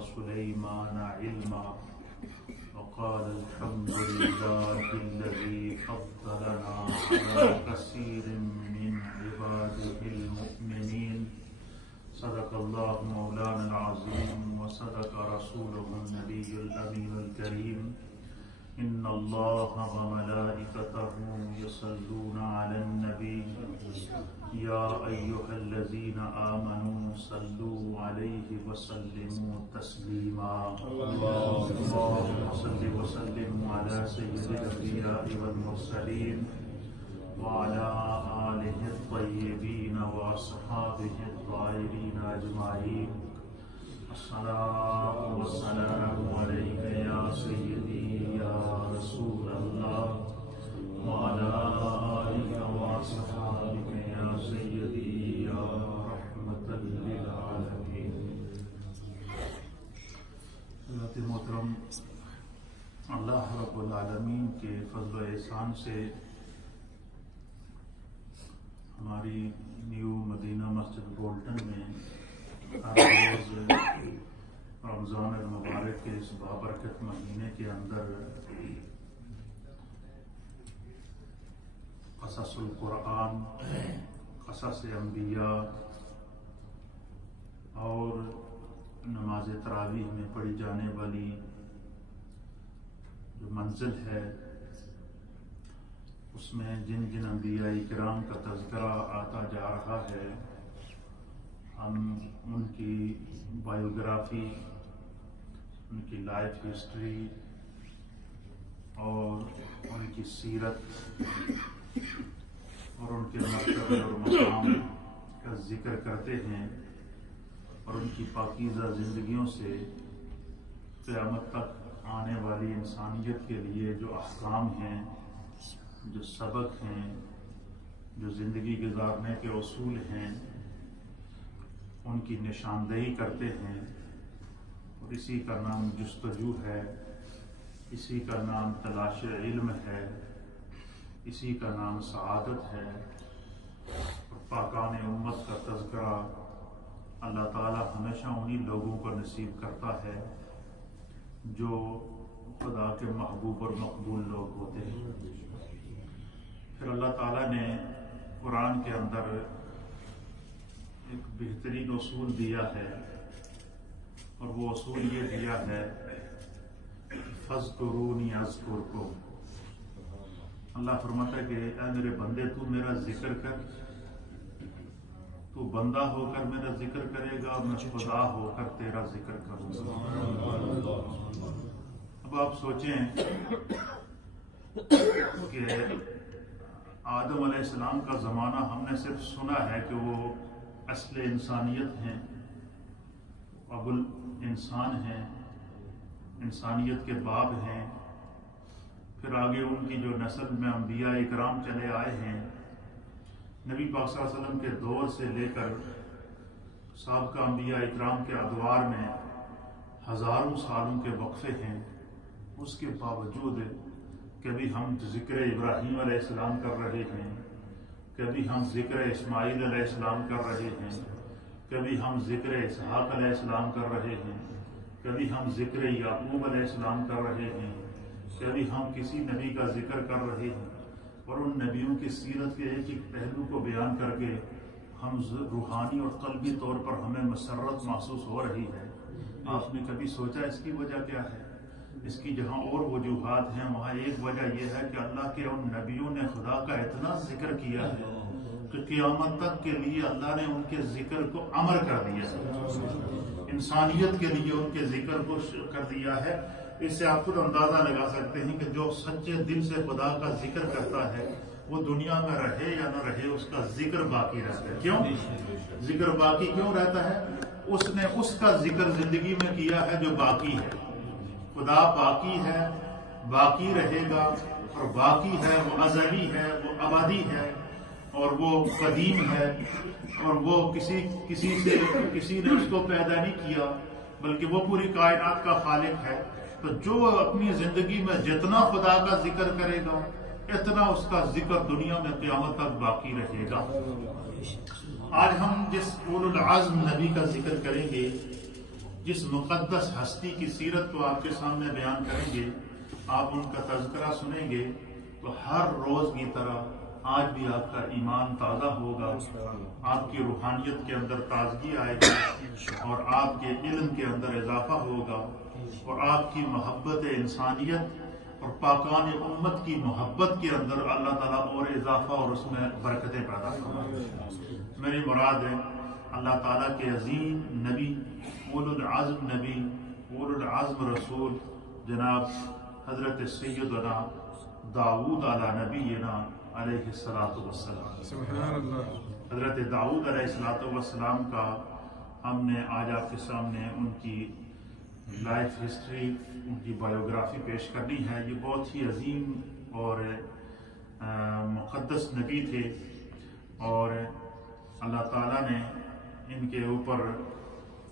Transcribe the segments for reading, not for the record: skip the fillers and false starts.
وسليمان علما وقال الحمد لله الذي فضلنا على كثير من عباده المؤمنين صدق الله مولانا العظيم وصدق رسوله النبي الأمين الكريم إن الله وملائكته يصلون على النبي يا أيها الذين آمنوا صلوا عليه وسلموا تسليما اللهم صل وسلم على سيد الأنبياء والمرسلين وعلى آله الطيبين وأصحابه الطاهرين أجمعين الصلاة والسلام عليك يا سيدي يا رسول الله وعلى آلك وأصحابك يا سيدي يا رحمة للعالمين. حضرت محترم، اللہ رب العالمین کے فضل و احسان سے ہماری نیو مدینہ مسجد بولٹن میں ہر روز رمضان المبارک کے اس بابرکت مہینے کے اندر قصص القرآن، قصص انبیاء اور نماز تراویح میں پڑھی جانے والی جو منزل ہے اس میں جن جن انبیاء کرام کا تذکرہ آتا جا رہا ہے، ہم ان کی بایوگرافی، ان کی لائف ہسٹری اور ان کی سیرت اور ان کے مرتبے اور مقام کا ذکر کرتے ہیں، اور ان کی پاکیزہ زندگیوں سے قیامت تک آنے والی انسانیت کے لیے جو احکام ہیں، جو سبق ہیں، جو زندگی گزارنے کے اصول ہیں، ان کی نشاندہی کرتے ہیں. اور اسی کا نام جستجو ہے، اسی کا نام تلاش علم ہے، اسی کا نام سعادت ہے. اور پاکان امت کا تذکرہ اللہ تعالی ہمیشہ انہی لوگوں کو نصیب کرتا ہے جو خدا کے محبوب اور مقبول لوگ ہوتے ہیں. پھر اللہ تعالیٰ نے قرآن کے اندر ایک بہترین اصول دیا ہے، اور وہ اصول یہ دیا ہے فَاذْكُرُونِي أَذْكُرْكُمْ. اللہ فرماتا ہے کہ اے میرے بندے تو میرا ذکر کر، تو بندہ ہو کر میرا ذکر کرے گا، میں خدا ہو کر تیرا ذکر کروں گا. اب آپ سوچیں کہ آدم علیہ السلام کا زمانہ ہم نے صرف سنا ہے کہ وہ اصل انسانیت ہیں، ابو الانسان ہیں، انسانیت کے باپ ہیں. پھر آگے ان کی جو نسل میں انبیاء اکرام چلے آئے ہیں، نبی پاک صلی اللہ علیہ وسلم کے دور سے لے کر سابقہ انبیاء اکرام کے ادوار میں ہزاروں سالوں کے وقفے ہیں. اس کے باوجود کبھی ہم ذکر ابراہیم علیہ السلام کر رہے ہیں، کبھی ہم ذکر اسماعیل علیہ السلام کر رہے ہیں، کبھی ہم ذکر اسحاق علیہ السلام کر رہے ہیں، کبھی ہم ذکر یعقوب علیہ السلام کر رہے ہیں، کبھی ہم کسی نبی کا ذکر کر رہے ہیں. اور ان نبیوں کی سیرت کے ایک ایک پہلو کو بیان کر کے ہم روحانی اور قلبی طور پر ہمیں مسرت محسوس ہو رہی ہے. آپ نے کبھی سوچا اس کی وجہ کیا ہے؟ اس کی جہاں اور وجوہات ہیں، وہاں ایک وجہ یہ ہے کہ اللہ کے ان نبیوں نے خدا کا اتنا ذکر کیا ہے کہ قیامت تک کے لیے اللہ نے ان کے ذکر کو امر کر دیا ہے، انسانیت کے لیے ان کے ذکر کو کر دیا ہے. اس سے آپ خود اندازہ لگا سکتے ہیں کہ جو سچے دل سے خدا کا ذکر کرتا ہے وہ دنیا میں رہے یا نہ رہے اس کا ذکر باقی رہتا ہے. کیوں ذکر باقی کیوں رہتا ہے؟ اس نے اس کا ذکر زندگی میں کیا ہے جو باقی ہے. خدا باقی ہے، باقی رہے گا، اور باقی ہے، وہ ازلی ہے، وہ ابدی ہے، اور وہ قدیم ہے، اور وہ کسی نے اس کو پیدا نہیں کیا بلکہ وہ پوری کائنات کا خالق ہے. تو جو اپنی زندگی میں جتنا خدا کا ذکر کرے گا اتنا اس کا ذکر دنیا میں قیامت تک باقی رہے گا. آج ہم جس اولو العزم نبی کا ذکر کریں گے جس مقدس ہستی کی سیرت کو آپ کے سامنے بیان کریں گے، آپ ان کا تذکرہ سنیں گے تو ہر روز کی طرح آج بھی آپ کا ایمان تازہ ہوگا، آپ کی روحانیت کے اندر تازگی آئے گی اور آپ کے علم کے اندر اضافہ ہوگا اور آپ کی محبت انسانیت اور پاکان امت کی محبت کے اندر اللہ تعالیٰ اور اضافہ اور اس میں برکتیں پیدا فرمائے۔ میری مراد ہے اللہ تعالیٰ کے عظیم نبی، اولو العزم نبی، اولو العزم رسول جناب حضرت سیدنا داؤد علی نبینا علیہ السلام، سبحان اللہ۔ حضرت داؤد علیہ السلام کا ہم نے آج آپ کے سامنے ان کی لائف ہسٹری، ان کی بایوگرافی پیش کرنی ہے۔ یہ بہت ہی عظیم اور مقدس نبی تھے اور اللہ تعالیٰ نے ان کے اوپر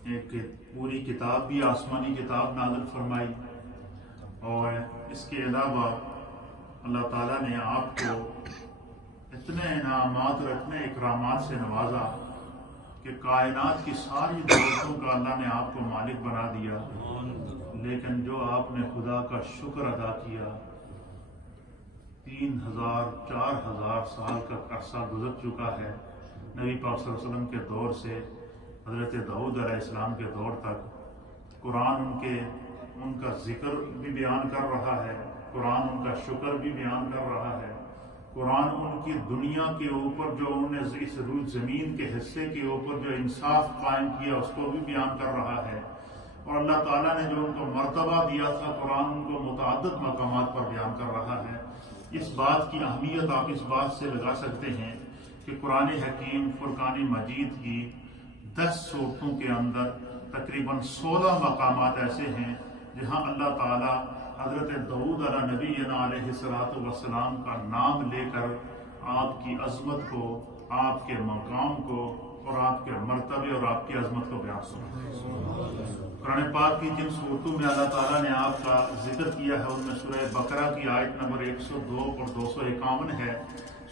ایک پوری کتاب بھی، آسمانی کتاب نازل فرمائی، اور اس کے علاوہ اللہ تعالیٰ نے آپ کو اتنے انعامات اور اتنے اکرامات سے نوازا کہ کائنات کی ساری دولتوں کا اللہ نے آپ کو مالک بنا دیا، لیکن جو آپ نے خدا کا شکر ادا کیا، 3000 4000 سال کا عرصہ گزر چکا ہے نبی پاک صلی اللہ علیہ وسلم کے دور سے حضرت داؤد علیہ السلام کے دور تک۔ قرآن ان کا ذکر بھی بیان کر رہا ہے، قرآن ان کا شکر بھی بیان کر رہا ہے، قرآن ان کی دنیا کے اوپر جو انہوں نے اس روح زمین کے حصے کے اوپر جو انصاف قائم کیا اس کو بھی بیان کر رہا ہے، اور اللہ تعالیٰ نے جو ان کو مرتبہ دیا تھا قرآن ان کو متعدد مقامات پر بیان کر رہا ہے۔ اس بات کی اہمیت آپ اس بات سے لگا سکتے ہیں کہ قرآن حکیم فرقان مجید کی 10 صورتوں کے اندر تقریباً 16 مقامات ایسے ہیں جہاں اللہ تعالیٰ حضرت داؤد علی نبینا علیہ السلام کا نام لے کر آپ کی عظمت کو، آپ کے مقام کو اور آپ کے مرتبے اور آپ کی عظمت کو بیان کرتا۔ قرآن پاک کی جن صورتوں میں اللہ تعالیٰ نے آپ کا ذکر کیا ہے ان میں سورہ بقرہ کی آیت نمبر 102 اور 251 ہے،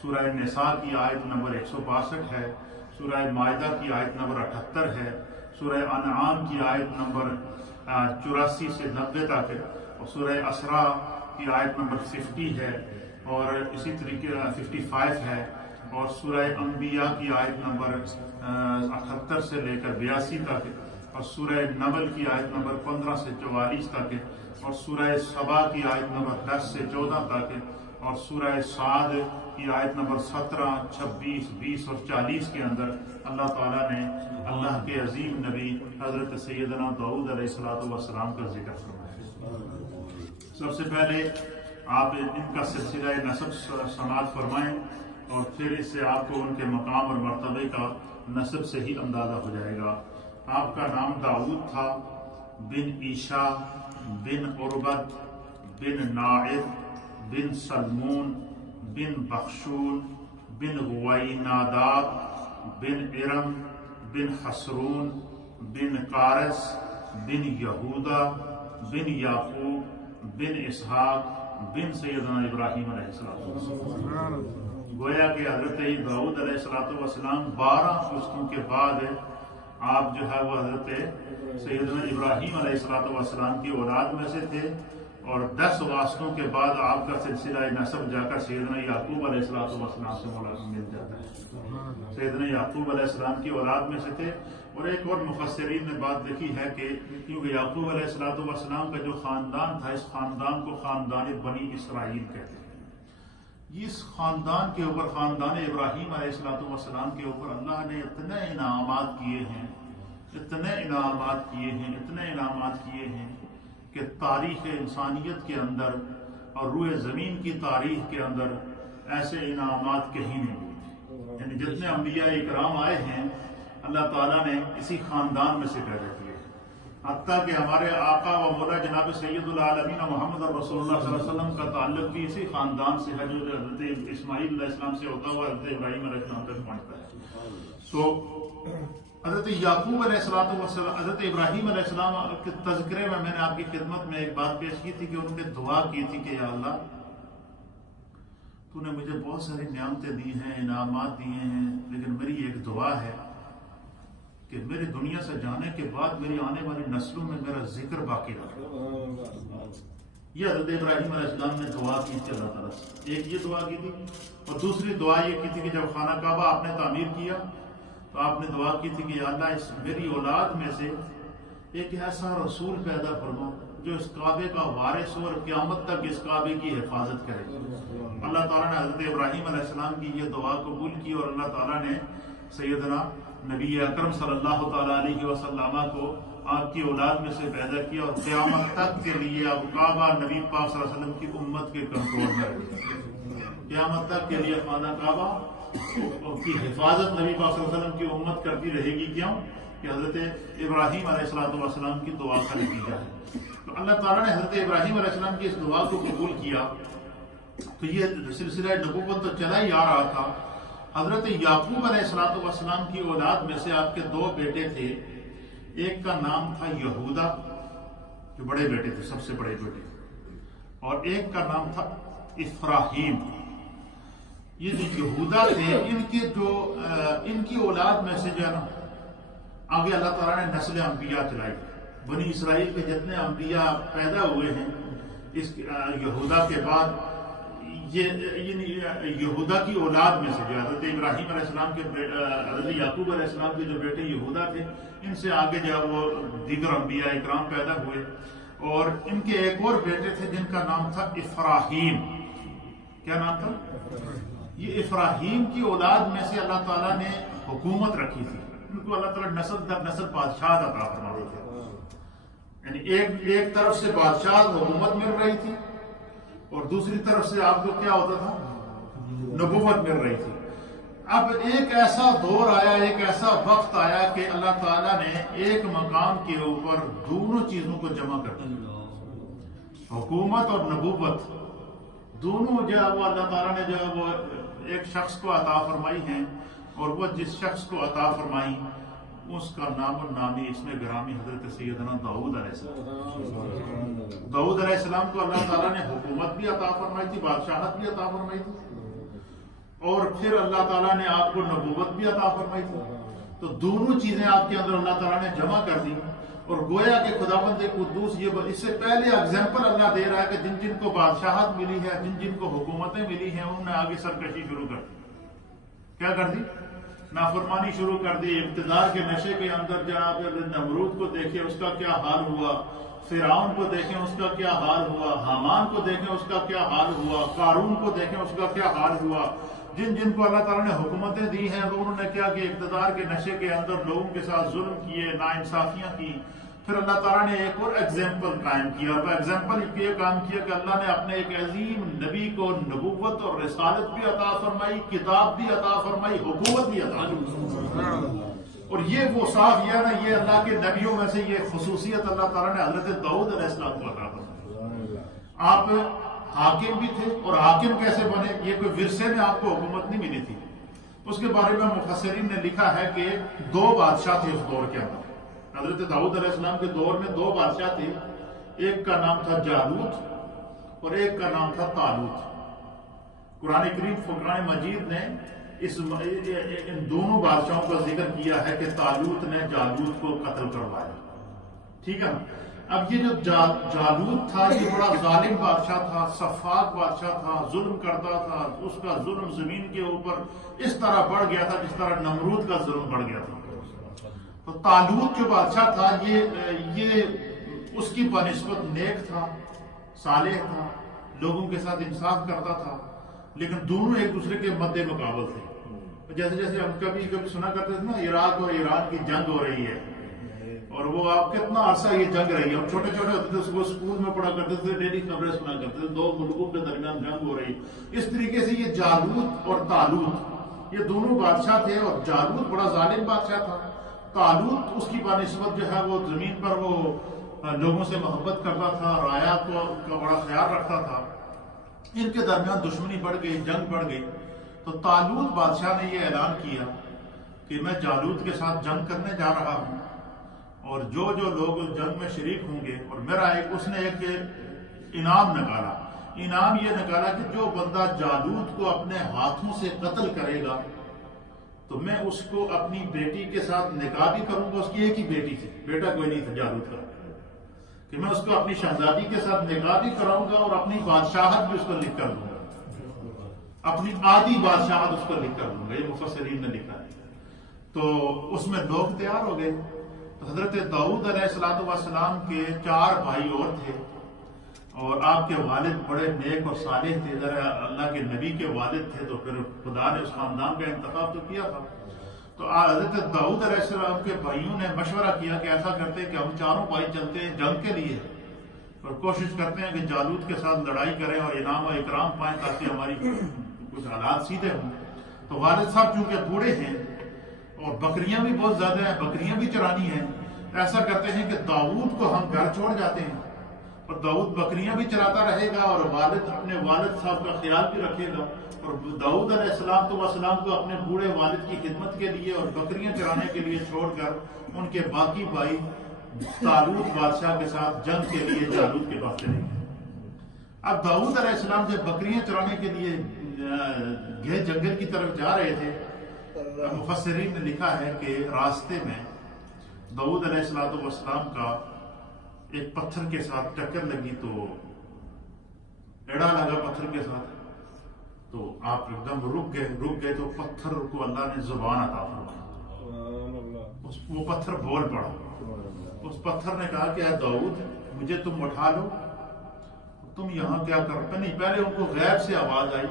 سورہ نساء کی آیت نمبر 162 ہے، سورہ مائدہ کی آیت نمبر 78 ہے، سورہ انعام کی آیت نمبر 84 سے 90 تک، اور سورہ اسراء کی آیت نمبر 50 ہے اور اسی طریقے 55 ہے، اور سورہ انبیاء کی آیت نمبر 78 سے لے کر 82 تک، اور سورہ نمل کی آیت نمبر 15 سے 44 تک، اور سورہ سبا کی آیت نمبر 10 سے 14 تک، اور سورہ صاد کی آیت نمبر 17، 26، 20 اور 40 کے اندر اللہ تعالیٰ نے اللہ کے عظیم نبی حضرت سیدنا داؤد علیہ السلام کا ذکر فرمایا۔ سب سے پہلے آپ ان کا سلسلہ نسب سماعت فرمائیں اور پھر اس سے آپ کو ان کے مقام اور مرتبے کا نسب سے ہی اندازہ ہو جائے گا۔ آپ کا نام داؤد تھا، بن عیشا، بن عربت، بن ناعد، بن سلمون، بن بخشون، بن غوی ناداب، بن ارم، بن حسرون، بن قارس، بن یہودا، بن یعقوب، بن اسحاق، بن سیدنا ابراہیم علیہ السلام۔ گویا کہ حضرت داؤد علیہ السلام 12 فرشتوں کے بعد آپ جو ہے وہ حضرت سیدنا ابراہیم علیہ السلام کی اولاد میں سے تھے، اور 10 واسطوں کے بعد آپ کا سلسلہ نسب جا کر سیدنا یعقوب علیہ السلام سے مل جاتا ہے۔ سیدنا یعقوب علیہ السلام کی اولاد میں سے تھے، اور ایک اور مفسرین نے بات لکھی ہے کہ کیونکہ یعقوب علیہ السلام کا جو خاندان تھا، اس خاندان کو خاندان بنی اسرائیل کہتے ہیں۔ اس خاندان کے اوپر، خاندان ابراہیم علیہ السلام کے اوپر اللہ نے اتنے انعامات کیے ہیں، اتنے انعامات کیے ہیں، اتنے انعامات کیے ہیں کہ تاریخ انسانیت کے اندر اور روح زمین کی تاریخ کے اندر ایسے انعامات کہیں نہیں ہوئے۔ یعنی جتنے انبیاء اکرام آئے ہیں اللہ تعالیٰ نے اسی خاندان میں سے پیدا کیے ہیں، حتیٰ کہ ہمارے آقا و مولا جناب سید العالمین محمد رسول اللہ صلی اللہ علیہ وسلم کا تعلق بھی اسی خاندان سے ہے جو حضرت اسماعیل علیہ السلام سے ہوتا ہوا حضرت ابراہیم علیہ السلام تک پہنچتا ہے۔ حضرت یعقوب علیہ السلام، حضرت ابراہیم علیہ السلام کے تذکرے میں نے آپ کی خدمت میں ایک بات پیش کی تھی کہ انہوں نے دعا کی تھی کہ یا اللہ تو نے مجھے بہت ساری نعمتیں دی ہیں، انعامات دیے ہیں، لیکن میری ایک دعا ہے کہ کہ میری دنیا سے جانے کے بعد میری آنے والی نسلوں میں میرا ذکر باقی رہا. یہ حضرت ابراہیم علیہ السلام نے دعا کی تھی اللہ تعالیٰ سے. ایک یہ دعا کی تھی، اور دوسری دعا یہ کی تھی کہ جب خانہ کعبہ آپ نے تعمیر کیا تو آپ نے دعا کی تھی کہ یا اللہ اس میری اولاد میں سے ایک ایسا رسول پیدا فرما جو اس کعبے کا وارث ہو اور قیامت تک اس کعبے کی حفاظت کرے. اللہ تعالیٰ نے حضرت ابراہیم علیہ السلام کی یہ دعا قبول کی، اور اللہ تعالیٰ نے سیدنا نبی اکرم صلی اللہ تعالیٰ علیہ وسلم کو آپ کی اولاد میں سے پیدا کیا، اور قیامت تک کے لیے اب کعبہ نبی پاک صلی اللہ علیہ وسلم کی امت کے کنٹرول میں رہے. قیامت تک کے لیے خانہ کعبہ کی حفاظت نبی پاک صلی اللہ علیہ وسلم کی امت کرتی رہے گی. کیوں؟ کہ حضرت ابراہیم علیہ السلام کی دعا کا نتیجہ ہے. تو اللہ تعالیٰ نے حضرت ابراہیم علیہ السلام کی اس دعا کو قبول کیا. تو یہ سلسلہ نبوت تو چلا ہی آ رہا تھا. حضرت یعقوب علیہ السلام کی اولاد میں سے آپ کے دو بیٹے تھے. ایک کا نام تھا یہودا جو بڑے بیٹے تھے، سب سے بڑے بیٹے، اور ایک کا نام تھا افراہیم. یہ جو یہودا تھے ان کی اولاد میں سے جو ہے نا آگے اللہ تعالیٰ نے نسل انبیاء چلائی. بنی اسرائیل کے جتنے انبیاء پیدا ہوئے ہیں اس یہودا کے بعد، یہ یہودا کی اولاد میں سے جو حضرت ابراہیم علیہ السلام کے حضرت یعقوب علیہ السلام کے جو بیٹے یہودا تھے، ان سے آگے جو ہے وہ دیگر انبیاء اکرام پیدا ہوئے. اور ان کے ایک اور بیٹے تھے جن کا نام تھا افراہیم. کیا نام تھا؟ یہ افراہیم کی اولاد میں سے اللہ تعالیٰ نے حکومت رکھی تھی. ان کو اللہ تعالیٰ نسل در نسل بادشاہ عطا فرماتے تھے. یعنی ایک طرف سے بادشاہ حکومت مل رہی تھی، اور دوسری طرف سے آپ کو کیا ہوتا تھا؟ نبوت مل رہی تھی. اب ایک ایسا دور آیا، ایک ایسا وقت آیا کہ اللہ تعالیٰ نے ایک مقام کے اوپر دونوں چیزوں کو جمع کر دیا. حکومت اور نبوت دونوں جو ہے وہ اللہ تعالیٰ نے جو ہے وہ ایک شخص کو عطا فرمائی ہیں، اور وہ جس شخص کو عطا فرمائی اس کا نام و نامی اس میں گرامی حضرت سیدنا داؤد علیہ السلام. داؤد علیہ السلام کو اللہ تعالیٰ نے حکومت بھی عطا فرمائی تھی، بادشاہت بھی عطا فرمائی تھی، اور پھر اللہ تعالیٰ نے آپ کو نبوت بھی عطا فرمائی تھی. تو دونوں چیزیں آپ کے اندر اللہ تعالیٰ نے جمع کر دی. اور گویا کہ خداوند قدوس یہ اس سے پہلے اگزامپل اللہ دے رہا ہے کہ جن جن کو بادشاہت ملی ہے، جن جن کو حکومتیں ملی ہیں، انہوں نے آگے سرکشی شروع کر دی. کیا کر دی؟ نافرمانی شروع کر دی. اقتدار کے نشے کے اندر جناب نمرود کو دیکھیں اس کا کیا حال ہوا، فرعون کو دیکھیں اس کا کیا حال ہوا، حامان کو دیکھیں اس کا کیا حال ہوا، قارون کو دیکھیں اس کا کیا حال ہوا. جن جن کو اللہ تعالیٰ نے حکومتیں دی ہیں وہ انہوں نے کیا کہ اقتدار کے نشے کے اندر لوگوں کے ساتھ ظلم کیے، ناانصافیاں کی. پھر اللہ تعالیٰ نے ایک اور ایگزامپل قائم کیا. تو ایگزامپل یہ کام کیا کہ اللہ نے اپنے ایک عظیم نبی کو نبوت اور رسالت بھی عطا فرمائی، کتاب بھی عطا فرمائی، حکومت بھی عطا فرمائی. اور یہ وہ صاف یہ نا، یہ اللہ کے نبیوں میں سے یہ خصوصیت اللہ تعالیٰ نے حضرت داؤد علیہ السلام کو عطا فرمائی. آپ حاکم بھی تھے، اور حاکم کیسے بنے؟ یہ کوئی ورثے میں آپ کو حکومت نہیں ملی تھی. اس کے بارے میں مفسرین نے لکھا ہے کہ دو بادشاہ تھے اس دور کے اندر. حضرت داؤد علیہ السلام کے دور میں دو بادشاہ تھے. ایک کا نام تھا جالوت اور ایک کا نام تھا طالوت. قرآن کریم قرآن مجید نے ان دونوں بادشاہوں کا ذکر کیا ہے کہ طالوت نے جالوت کو قتل کروایا. ٹھیک ہے. اب یہ جو جالوت تھا یہ بڑا ظالم بادشاہ تھا، سفاک بادشاہ تھا، ظلم کرتا تھا. اس کا ظلم زمین کے اوپر اس طرح بڑھ گیا تھا جس طرح نمرود کا ظلم بڑھ گیا تھا. تو طالوت جو بادشاہ تھا یہ اس کی بنسبت نیک تھا، صالح تھا، لوگوں کے ساتھ انصاف کرتا تھا. لیکن دونوں ایک دوسرے کے مد مقابل تھے. جیسے جیسے ہم کبھی سنا کرتے تھے نا، عراق اور ایران کی جنگ ہو رہی ہے، اور وہ آپ کتنا عرصہ یہ جنگ رہی ہے. ہم چھوٹے چھوٹے ہوتے تھے، وہ اسکول میں پڑھا کرتے تھے، ڈیلی خبریں سنا کرتے تھے، دو ملکوں کے درمیان جنگ ہو رہی. اس طریقے سے یہ جالوت اور طالوت یہ دونوں بادشاہ تھے. اور جالوت بڑا ظالم بادشاہ تھا. طالوت اس کی بنسبت جو ہے وہ زمین پر وہ لوگوں سے محبت کرتا تھا، رعایا کا بڑا خیال رکھتا تھا. ان کے درمیان دشمنی بڑھ گئی، جنگ بڑھ گئی. تو طالوت بادشاہ نے یہ اعلان کیا کہ میں جالوت کے ساتھ جنگ کرنے جا رہا ہوں، اور جو لوگ جنگ میں شریک ہوں گے، اور میرا اس نے ایک انعام نکالا. انعام یہ نکالا کہ جو بندہ جالوت کو اپنے ہاتھوں سے قتل کرے گا تو میں اس کو اپنی بیٹی کے ساتھ نکاح بھی کروں گا. اس کی ایک ہی بیٹی تھی, بیٹا کوئی نہیں تھا جالوت کا, کہ میں اس کو اپنی شہزادی کے ساتھ نکاح بھی کراؤں گا اور اپنی بادشاہت بھی اس کو لکھ کر دوں گا, اپنی آدھی بادشاہت اس کو لکھ کر دوں گا. یہ مفسرین نے لکھا ہے. تو اس میں لوگ تیار ہو گئے. تو حضرت داؤد علیہ السلام کے 4 بھائی اور تھے, اور آپ کے والد بڑے نیک اور صالح تھے, ذرا اللہ کے نبی کے والد تھے, تو پھر خدا نے اس خاندان کا انتخاب تو کیا تھا. تو حضرت داؤد علیہ السلام کے بھائیوں نے مشورہ کیا کہ ایسا کرتے ہیں کہ ہم چاروں بھائی چلتے ہیں جنگ کے لیے, اور کوشش کرتے ہیں کہ جالوت کے ساتھ لڑائی کریں اور انعام و اکرام پائیں تاکہ ہماری کچھ حالات سیدھے ہوں. تو والد صاحب چونکہ بوڑھے ہیں اور بکریاں بھی بہت زیادہ ہیں, بکریاں بھی چرانی ہیں, ایسا کرتے ہیں کہ داؤد کو ہم گھر چھوڑ جاتے ہیں اور داؤد بکریاں بھی چراتا رہے گا اور والد اپنے والد صاحب کا خیال بھی رکھے گا, اور داؤد علیہ السلام کو اپنے بوڑھے والد کی خدمت کے لیے اور بکریاں چرانے کے لیے چھوڑ کر ان کے باقی بھائی طالوت بادشاہ کے ساتھ جنگ کے لیے جالوت کے پاس چلے گئے. اب داؤد علیہ السلام جب بکریاں چرانے کے لیے گئے جنگل کی طرف جا رہے تھے, مفسرین نے لکھا ہے کہ راستے میں داؤد علیہ السلام کا ایک پتھر کے ساتھ ٹکر لگی, تو ایڑا لگا پتھر کے ساتھ, تو آپ ایک دم رک گئے تو پتھر کو اللہ نے زبان عطا فرمائی, وہ پتھر بول پڑا. اس پتھر نے کہا کہ اے داؤد مجھے تم اٹھا لو, تم یہاں کیا کرتے نہیں. پہلے ان کو غیب سے آواز آئی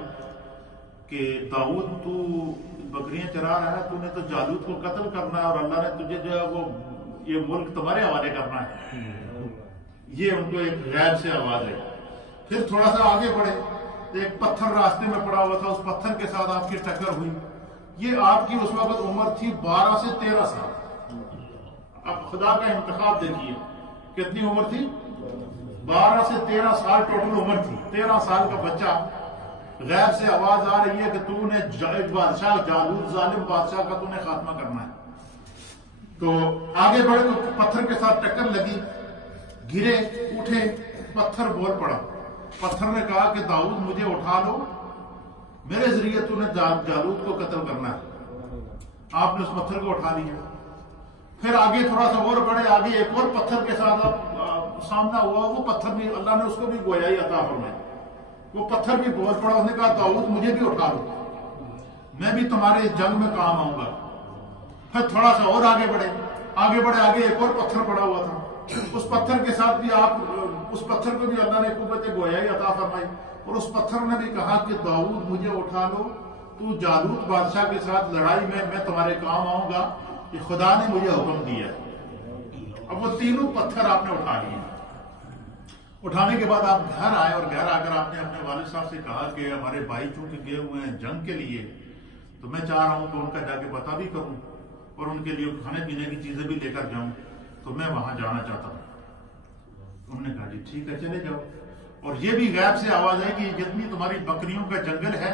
کہ داؤد تو بکریاں چرا رہا ہے, تو نے تو جالوت کو قتل کرنا ہے اور اللہ نے تجھے جو ہے وہ یہ ملک تمہارے حوالے کرنا ہے. یہ ان کو ایک غیب سے آواز ہے. پھر تھوڑا سا آگے بڑھے, ایک پتھر راستے میں پڑا ہوا تھا, اس پتھر کے ساتھ آپ کی ٹکر ہوئی. یہ آپ کی اس وقت عمر تھی 12 سے 13 سال. اب خدا کا انتخاب دیکھیے کتنی عمر تھی, 12 سے 13 سال ٹوٹل عمر تھی. 13 سال کا بچہ, غیر سے آواز آ رہی ہے کہ تو نے ایک بادشاہ جالوت ظالم بادشاہ کا تو نے خاتمہ کرنا ہے. تو آگے بڑھے تو پتھر کے ساتھ ٹکر لگی, گرے, اٹھے, پتھر بول پڑا. پتھر نے کہا کہ داؤد مجھے اٹھا لو, میرے ذریعے تو نے جالوت کو قتل کرنا ہے. آپ نے اس پتھر کو اٹھا لیا. پھر آگے تھوڑا سا اور بڑھے, آگے ایک اور پتھر کے ساتھ سامنا ہوا. وہ پتھر بھی اللہ نے اس کو بھی گویائی عطا فرمائی. وہ پتھر بھی بول پڑا. اس نے کہا داؤد مجھے بھی اٹھا لو, میں بھی تمہارے اس جنگ میں کام آؤں گا. پھر تھوڑا سا اور آگے بڑھے, آگے ایک اور پتھر پڑا ہوا تھا. اس پتھر کے ساتھ بھی اس پتھر کو بھی اللہ نے قوت گویائی عطا فرمائی, اور اس پتھر نے بھی کہا کہ داؤد مجھے اٹھا لو, تو جالوت بادشاہ کے ساتھ لڑائی میں تمہارے کام آؤں گا, کہ خدا نے مجھے حکم دیا. اب وہ تینوں پتھر آپ نے اٹھا لیے. اٹھانے کے بعد آپ گھر آئے, اور گھر آ کر آپ نے اپنے والد صاحب سے کہا کہ ہمارے بھائی چونکہ گئے ہوئے ہیں جنگ کے لیے, تو میں چاہ رہا ہوں کہ ان کا جا کے پتہ بھی کروں اور ان کے لیے کھانے پینے کی چیزیں بھی لے کر جاؤں, تو میں وہاں جانا چاہتا ہوں. انہوں نے کہا جی ٹھیک ہے چلے جاؤ. اور یہ بھی غیب سے آواز ہے کہ جتنی تمہاری بکریوں کا جنگل ہے,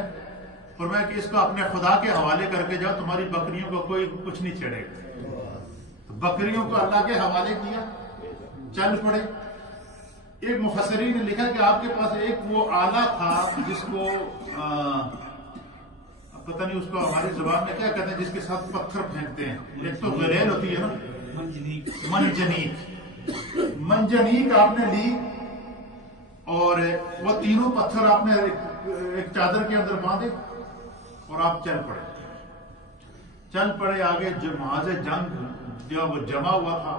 فرمایا کہ اس کو اپنے خدا کے حوالے کر کے جاؤ, تمہاری بکریوں کو کوئی کچھ نہیں چھیڑے گا. تو بکریوں کو اللہ کے حوالے کیا, چل پڑے. ایک مفسرین نے لکھا کہ آپ کے پاس ایک وہ آلہ تھا جس کو پتہ نہیں اس کو ہماری زبان میں کیا کہتے ہیں, جس کے ساتھ پتھر پھینکتے ہیں. ایک تو غلیل ہوتی ہے نا, منجنیق آپ نے لی, اور وہ تینوں پتھر آپ نے ایک چادر کے اندر باندھے, اور آپ چل پڑے آگے. محاذ جنگ جو وہ جمع ہوا تھا,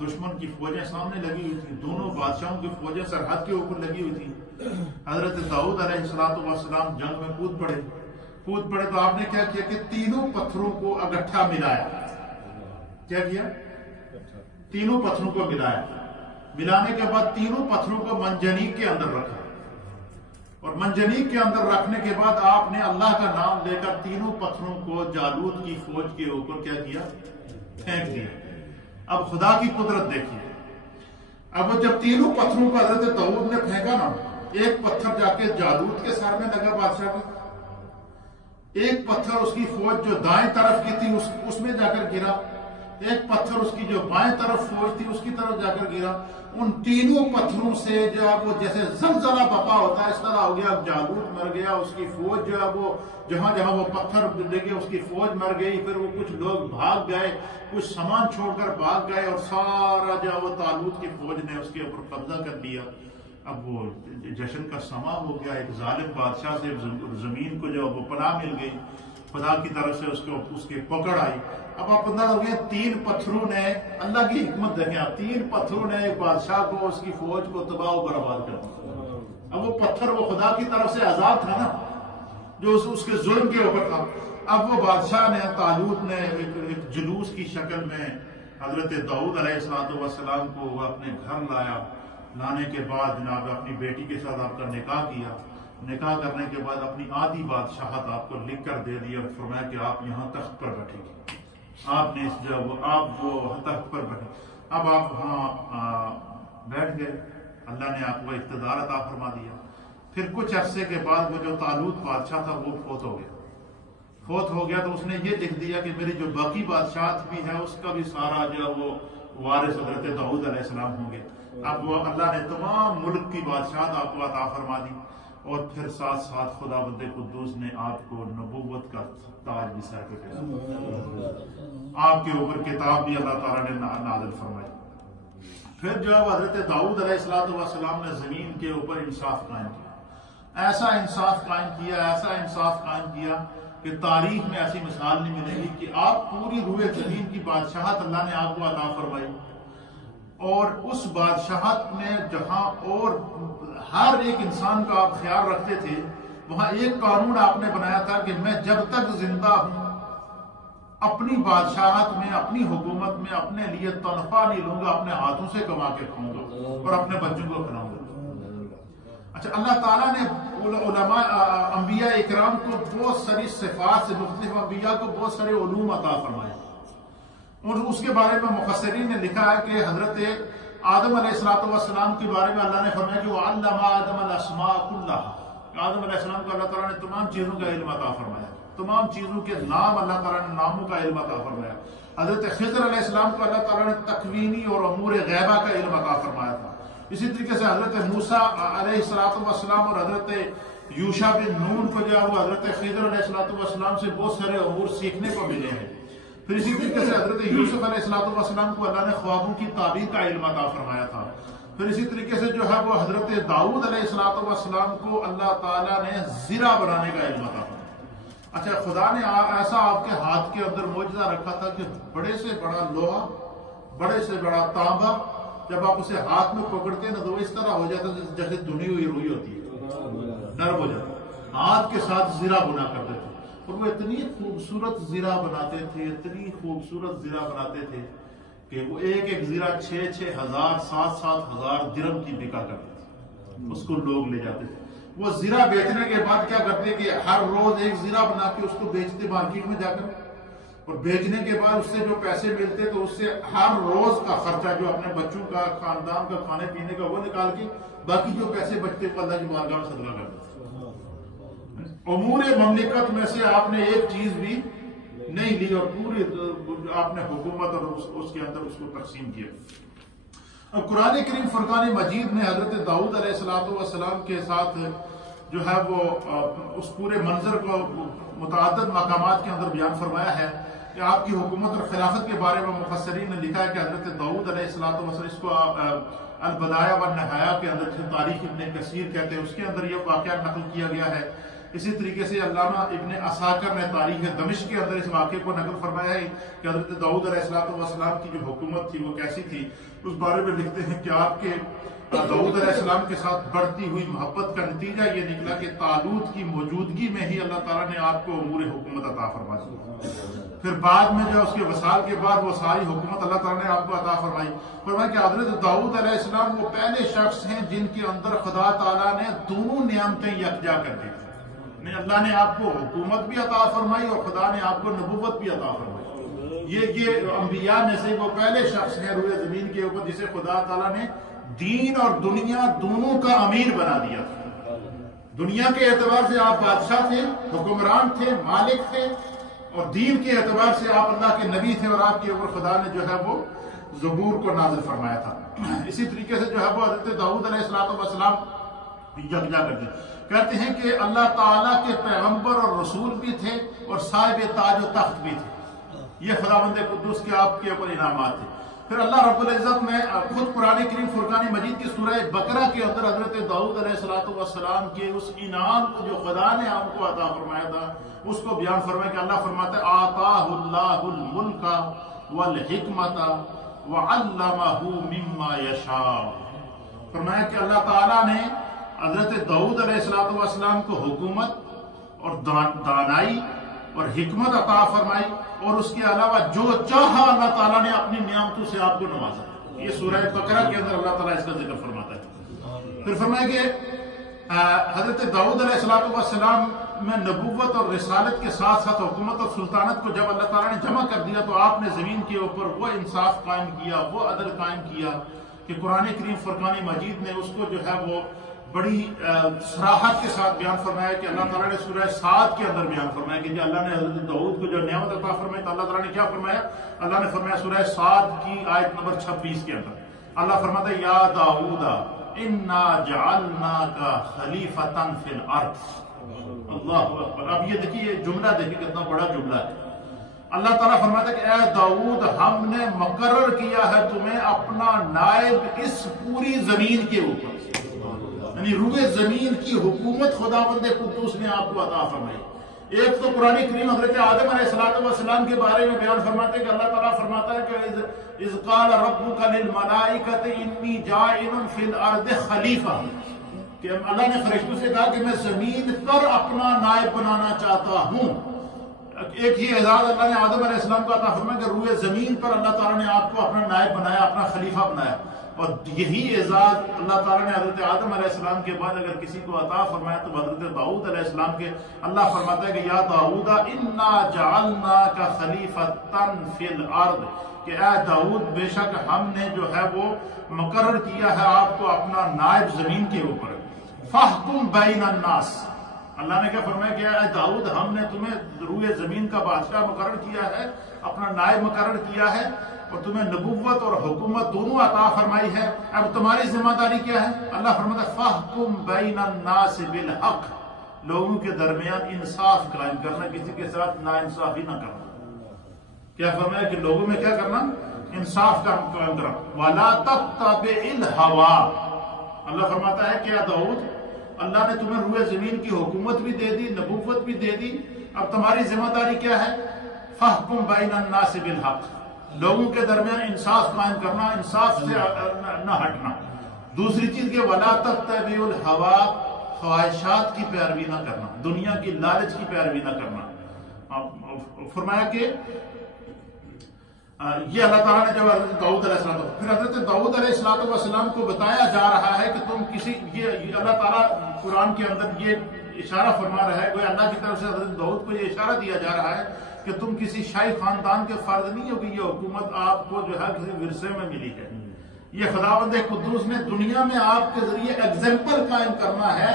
دشمن کی فوجیں سامنے لگی ہوئی تھی, دونوں بادشاہوں کی فوجیں سرحد کے اوپر لگی ہوئی تھی. حضرت داؤد علیہ السلام جنگ میں کود پڑے. تو آپ نے کیا کیا کہ تینوں پتھروں کو اکٹھا ملایا. کیا کیا؟ تینوں پتھروں کو ملایا. ملانے کے بعد تینوں پتھروں کو منجنیق کے اندر رکھا, اور منجنیق کے اندر رکھنے کے بعد آپ نے اللہ کا نام لے کر تینوں پتھروں کو جالوت کی فوج کے اوپر کیا کیا؟ پھینک دیا. اب خدا کی قدرت دیکھیے. اب جب تینوں پتھروں کو حضرت داؤد نے پھینکا نا, ایک پتھر جا کے جالوت کے سر میں لگا بادشاہ کے, ایک پتھر اس کی فوج جو دائیں طرف کی تھی اس میں جا کر گرا, ایک پتھر اس کی جو بائیں طرف فوج تھی اس کی طرف جا کر گرا، ان تینوں پتھروں سے جو ہے وہ جیسے زلزلہ بپا ہوتا ہے اس طرح ہو گیا، جالوت مر گیا، اس کی فوج جو ہے وہ جہاں جہاں وہ پتھر لگے اس کی فوج مر گئی، پھر وہ کچھ لوگ بھاگ گئے، کچھ سامان چھوڑ کر بھاگ گئے، اور سارا جو ہے وہ طالوت کی فوج نے اس کے اوپر قبضہ کر لیا۔ اب وہ جشن کا سما ہو گیا، ایک ظالم بادشاہ سے زمین کو جو وہ پناہ مل گئی، خدا کی طرف سے اس کے پکڑ آئی۔ اب آپ اندازہ ہو گیا، تین پتھروں نے، اللہ کی حکمت دیکھیں آپ، تین پتھروں نے ایک بادشاہ کو، اس کی فوج کو تباہ و برباد کر دیا۔ اب وہ پتھر وہ خدا کی طرف سے آزاد تھا نا، جو اس کے ظلم کے اوپر تھا۔ اب وہ بادشاہ نے، طالوت نے ایک جلوس کی شکل میں حضرت داؤد علیہ السلام کو اپنے گھر لایا، لانے کے بعد جناب اپنی بیٹی کے ساتھ آپ کا نکاح کیا، نکاح کرنے کے بعد اپنی آدھی بادشاہت آپ کو لکھ کر دے دی اور فرمایا کہ آپ یہاں تخت پر بیٹھیں گے، آپ نے آپ وہ تخت پر بیٹھے۔ اب آپ وہاں بیٹھ گئے، اللہ نے آپ کو اقتدار عطا فرما دیا۔ پھر کچھ عرصے کے بعد وہ جو طالوت بادشاہ تھا وہ فوت ہو گیا تو اس نے یہ لکھ دیا کہ میری جو باقی بادشاہت بھی ہے اس کا بھی سارا جو وہ وارث حضرت داؤد علیہ السلام ہوں گے۔ اب وہ اللہ نے تمام ملک کی بادشاہت آپ کو عطا فرما دی، اور پھر ساتھ ساتھ خدا بند قدوس نے آپ کو نبوت کا تاج بھی سر پہ پہنایا، آپ کے اوپر کتاب بھی اللہ تعالیٰ نے نازل فرمائی۔ پھر جو حضرت داؤد علیہ السلام نے زمین کے اوپر انصاف قائم کیا، ایسا انصاف قائم کیا کہ تاریخ میں ایسی مثال نہیں ملے گی کہ آپ پوری روئے زمین کی بادشاہت اللہ نے آپ کو عطا فرمائی، اور اس بادشاہت میں جہاں اور ہر ایک انسان کا آپ خیال رکھتے تھے، وہاں ایک قانون آپ نے بنایا تھا کہ میں جب تک زندہ ہوں اپنی بادشاہت میں، اپنی حکومت میں اپنے لیے تنخواہ نہیں لوں گا، اپنے ہاتھوں سے کما کے کھاؤں گا اور اپنے بچوں کو کھلاؤں گا۔ اچھا، اللہ تعالیٰ نے علماء انبیاء اکرام کو بہت ساری صفات سے، مختلف انبیاء کو بہت سارے علوم عطا فرمائے، اور اس کے بارے میں مفسرین نے لکھا ہے کہ حضرت آدم علیہ السلام کے بارے میں اللہ نے فرمایا کہ وَعَلَّمَ آدَمَ الْأَسْمَاءَ كُلَّهَا، آدم علیہ السلام کو اللہ تعالیٰ نے تمام چیزوں کا علم عطا فرمایا، تمام چیزوں کے نام اللہ تعالیٰ نے ناموں کا علم عطا فرمایا۔ حضرت خضر علیہ السلام کو اللہ تعالیٰ نے تکوینی اور امور غیبہ کا علم عطا فرمایا تھا۔ اسی طریقے سے حضرت موسیٰ علیہ السلام اور حضرت یوشع بن نون کو جو ہے وہ حضرت خضر علیہ السلام سے بہت سارے امور سیکھنے کو ملے ہیں۔ پھر اسی طریقے سے حضرت یوسف علیہ السلام کو اللہ نے خوابوں کی تعبیر کا علم عطا فرمایا تھا۔ پھر اسی طریقے سے جو ہے وہ حضرت داؤد علیہ السلام کو اللہ تعالیٰ نے زرہ بنانے کا علم عطا فرمایا۔ اچھا، خدا نے ایسا آپ کے ہاتھ کے اندر معجزہ رکھا تھا کہ بڑے سے بڑا لوہا، بڑے سے بڑا تانبا، جب آپ اسے ہاتھ میں پکڑتے نا تو اس طرح ہو جاتا جیسے دھنی ہوئی روئی ہوتی ہے، نرم ہو جاتا، ہاتھ کے ساتھ زرہ بنا کرتے تھے، اور وہ اتنی خوبصورت زرہ بناتے تھے کہ وہ ایک زرہ 6,000 7,000 درہم کی بکا کرتے تھے، اس کو لوگ لے جاتے تھے۔ وہ زرہ بیچنے کے بعد کیا کرتے کہ ہر روز ایک زرہ بنا کے اس کو بیچتے مارکیٹ میں جا کر، اور بیچنے کے بعد اس سے جو پیسے ملتے تو اس سے ہر روز کا خرچہ جو اپنے بچوں کا، خاندان کا، کھانے پینے کا وہ نکال کے باقی جو پیسے بچتے کو اللہ کی بارگاہ میں صدقہ کرتے تھے۔ امور مملکت میں سے آپ نے ایک چیز بھی نہیں لی، اور پوری آپ نے حکومت اور اس کے اندر اس کو تقسیم کیا۔ اب قرآن کریم فرقان مجید میں حضرت داؤد علیہ السلام کے ساتھ جو ہے وہ اس پورے منظر کو متعدد مقامات کے اندر بیان فرمایا ہے کہ آپ کی حکومت اور خلافت کے بارے میں مفسرین نے لکھا ہے کہ حضرت داؤد علیہ السلام، اس کو البدایہ والنہایہ کے اندر جسے تاریخ ابن کثیر کہتے ہیں، اس کے اندر یہ واقعہ نقل کیا گیا ہے۔ اسی طریقے سے علامہ ابن عساکر نے تاریخ دمشق کے اندر اس واقعے کو نقل فرمایا ہے کہ حضرت داؤد علیہ السلام کی جو حکومت تھی وہ کیسی تھی۔ اس بارے میں لکھتے ہیں کہ آپ کے داؤد علیہ السلام کے ساتھ بڑھتی ہوئی محبت کا نتیجہ یہ نکلا کہ طالوت کی موجودگی میں ہی اللہ تعالیٰ نے آپ کو امور حکومت عطا فرما دی۔ پھر بعد میں جو اس کے وصال کے بعد وہ ساری حکومت اللہ تعالیٰ نے آپ کو عطا فرمائی۔ فرمایا کہ حضرت داؤد علیہ السلام وہ پہلے شخص ہیں جن کے اندر خدا تعالیٰ نے دونوں نعمتیں یکجا کر دی تھی۔ اللہ نے آپ کو حکومت بھی عطا فرمائی اور خدا نے آپ کو نبوت بھی عطا فرمائی۔ یہ انبیاء میں سے وہ پہلے شخص ہیں روئے زمین کے اوپر جسے خدا تعالیٰ نے دین اور دنیا دونوں کا امیر بنا دیا تھا۔ دنیا کے اعتبار سے آپ بادشاہ تھے، حکمران تھے، مالک تھے، اور دین کے اعتبار سے آپ اللہ کے نبی تھے اور آپ کے اوپر خدا نے جو ہے وہ زبور کو نازل فرمایا تھا۔ اسی طریقے سے جو ہے وہ حضرت داؤد علیہ السلام یکجا کر دیا، کہتے ہیں کہ اللہ تعالیٰ کے پیغمبر اور رسول بھی تھے اور صاحب تاج و تخت بھی تھے۔ یہ خداوند قدوس کے آپ کے اوپر انعامات تھے۔ پھر اللہ رب العزت نے خود قرآن کریم فرقان مجید کی سورہ بقرہ کے اندر حضرت داؤد علیہ السلام کے اس انعام کو جو خدا نے ہم کو عطا فرمایا تھا اس کو بیان فرمایا کہ اللہ فرماتا ہے آتاہ اللہ الملک والحکمت وعلمہ مما یشاء۔ فرمایا کہ اللہ تعالیٰ نے حضرت داؤد علیہ السلام کو حکومت اور دانائی اور حکمت عطا فرمائی، اور اس کے علاوہ جو چاہا اللہ تعالیٰ نے اپنی نعمتوں سے آپ کو نوازا۔ یہ سورہ بقرہ کے اندر اللہ تعالیٰ اس کا ذکر فرماتا ہے۔ پھر فرمایا کہ حضرت داؤد علیہ السلام میں نبوت اور رسالت کے ساتھ ساتھ حکومت اور سلطنت کو جب اللہ تعالیٰ نے جمع کر دیا تو آپ نے زمین کے اوپر وہ انصاف قائم کیا، وہ عدل قائم کیا کہ قرآن کریم فرقان مجید نے اس کو جو ہے وہ بڑی صراحت کے ساتھ بیان فرمایا کہ اللہ تعالیٰ نے سورہ صاد کے اندر بیان فرمایا کہ اللہ نے حضرت داؤد کو جو نعمت عطا فرمائی تو اللہ تعالیٰ نے کیا فرمایا؟ اللہ نے فرمایا سورہ صاد کی آیت نمبر 26 کے اندر اللہ فرماتا ہے یا داؤد انا جعلناک خلیفۃ فی الارض۔ اللہ اکبر۔ اب یہ دیکھیے یہ جملہ دیکھیے کتنا بڑا جملہ ہے۔ اللہ تعالیٰ فرماتا ہے کہ اے داؤد ہم نے مقرر کیا ہے تمہیں اپنا نائب اس پوری زمین کے اوپر، یعنی روئے زمین کی حکومت خداوند قدوس نے آپ کو عطا فرمائی۔ ایک تو قرآن کریم حضرت آدم علیہ السلام کے بارے میں بیان فرماتے ہیں کہ اللہ تعالیٰ فرماتا ہے کہ اذ قال ربک للملائکۃ انی جاعل فی الارض خلیفہ، کہ اللہ نے فرشتوں سے کہا کہ میں زمین پر اپنا نائب بنانا چاہتا ہوں۔ ایک ہی اعزاز اللہ نے آدم علیہ السلام کو عطا فرمایا کہ روئے زمین پر اللہ تعالیٰ نے آپ کو اپنا نائب بنایا، اپنا خلیفہ بنایا، اور یہی اعزاز اللہ تعالیٰ نے حضرت آدم علیہ السلام کے بعد اگر کسی کو عطا فرمایا تو حضرت داؤد علیہ السلام کے اللہ فرماتا ہے کہ یا داؤد انا جعلناک خلیفۃ فی الارض، کہ اے داؤد بے شک ہم نے جو ہے وہ مقرر کیا ہے آپ کو اپنا نائب زمین کے اوپر، فاحکم بین الناس۔ اللہ نے کیا فرمایا کہ اے داؤد ہم نے تمہیں روئے زمین کا بادشاہ مقرر کیا ہے، اپنا نائب مقرر کیا ہے، اور تمہیں نبوت اور حکومت دونوں عطا فرمائی ہے۔ اب تمہاری ذمہ داری کیا ہے؟ اللہ فرماتا ہے فاحکم بین الناس بالحق، لوگوں کے درمیان انصاف قائم کرنا، کسی کے ساتھ ناانصافی نہ کرنا۔ کیا فرمایا کہ لوگوں میں کیا کرنا؟ انصاف کا قائم کرنا۔ وَلَا تَتَّبِعِ الْهَوَىٰ، اللہ فرماتا ہے کہ اے داؤد اللہ نے تمہیں روئے زمین کی حکومت بھی دے دی، نبوت بھی دے دی، اب تمہاری ذمہ داری کیا ہے؟ فاحکم بین الناس بالحق، لوگوں کے درمیان انصاف قائم کرنا، انصاف سے نہ ہٹنا۔ دوسری چیز کہ وَلَا تَتَّبِعُ الْهَوَىٰ، خواہشات کی پیروی نہ کرنا، دنیا کی لالچ کی پیروی نہ کرنا۔ فرمایا کہ یہ اللہ تعالیٰ نے جب حضرت داؤد علیہ السلام، پھر حضرت داؤد علیہ السلام کو بتایا جا رہا ہے کہ تم کسی، یہ اللہ تعالیٰ قرآن کے اندر یہ اشارہ فرما رہا ہے، کوئی اللہ کی طرف سے حضرت داؤد کو یہ اشارہ دیا جا رہا ہے کہ تم کسی شاہی خاندان کے فرد نہیں ہو کہ یہ حکومت آپ کو جو ہے کسی ورثے میں ملی ہے۔ یہ خداوند قدوس نے دنیا میں آپ کے ذریعے ایگزامپل قائم کرنا ہے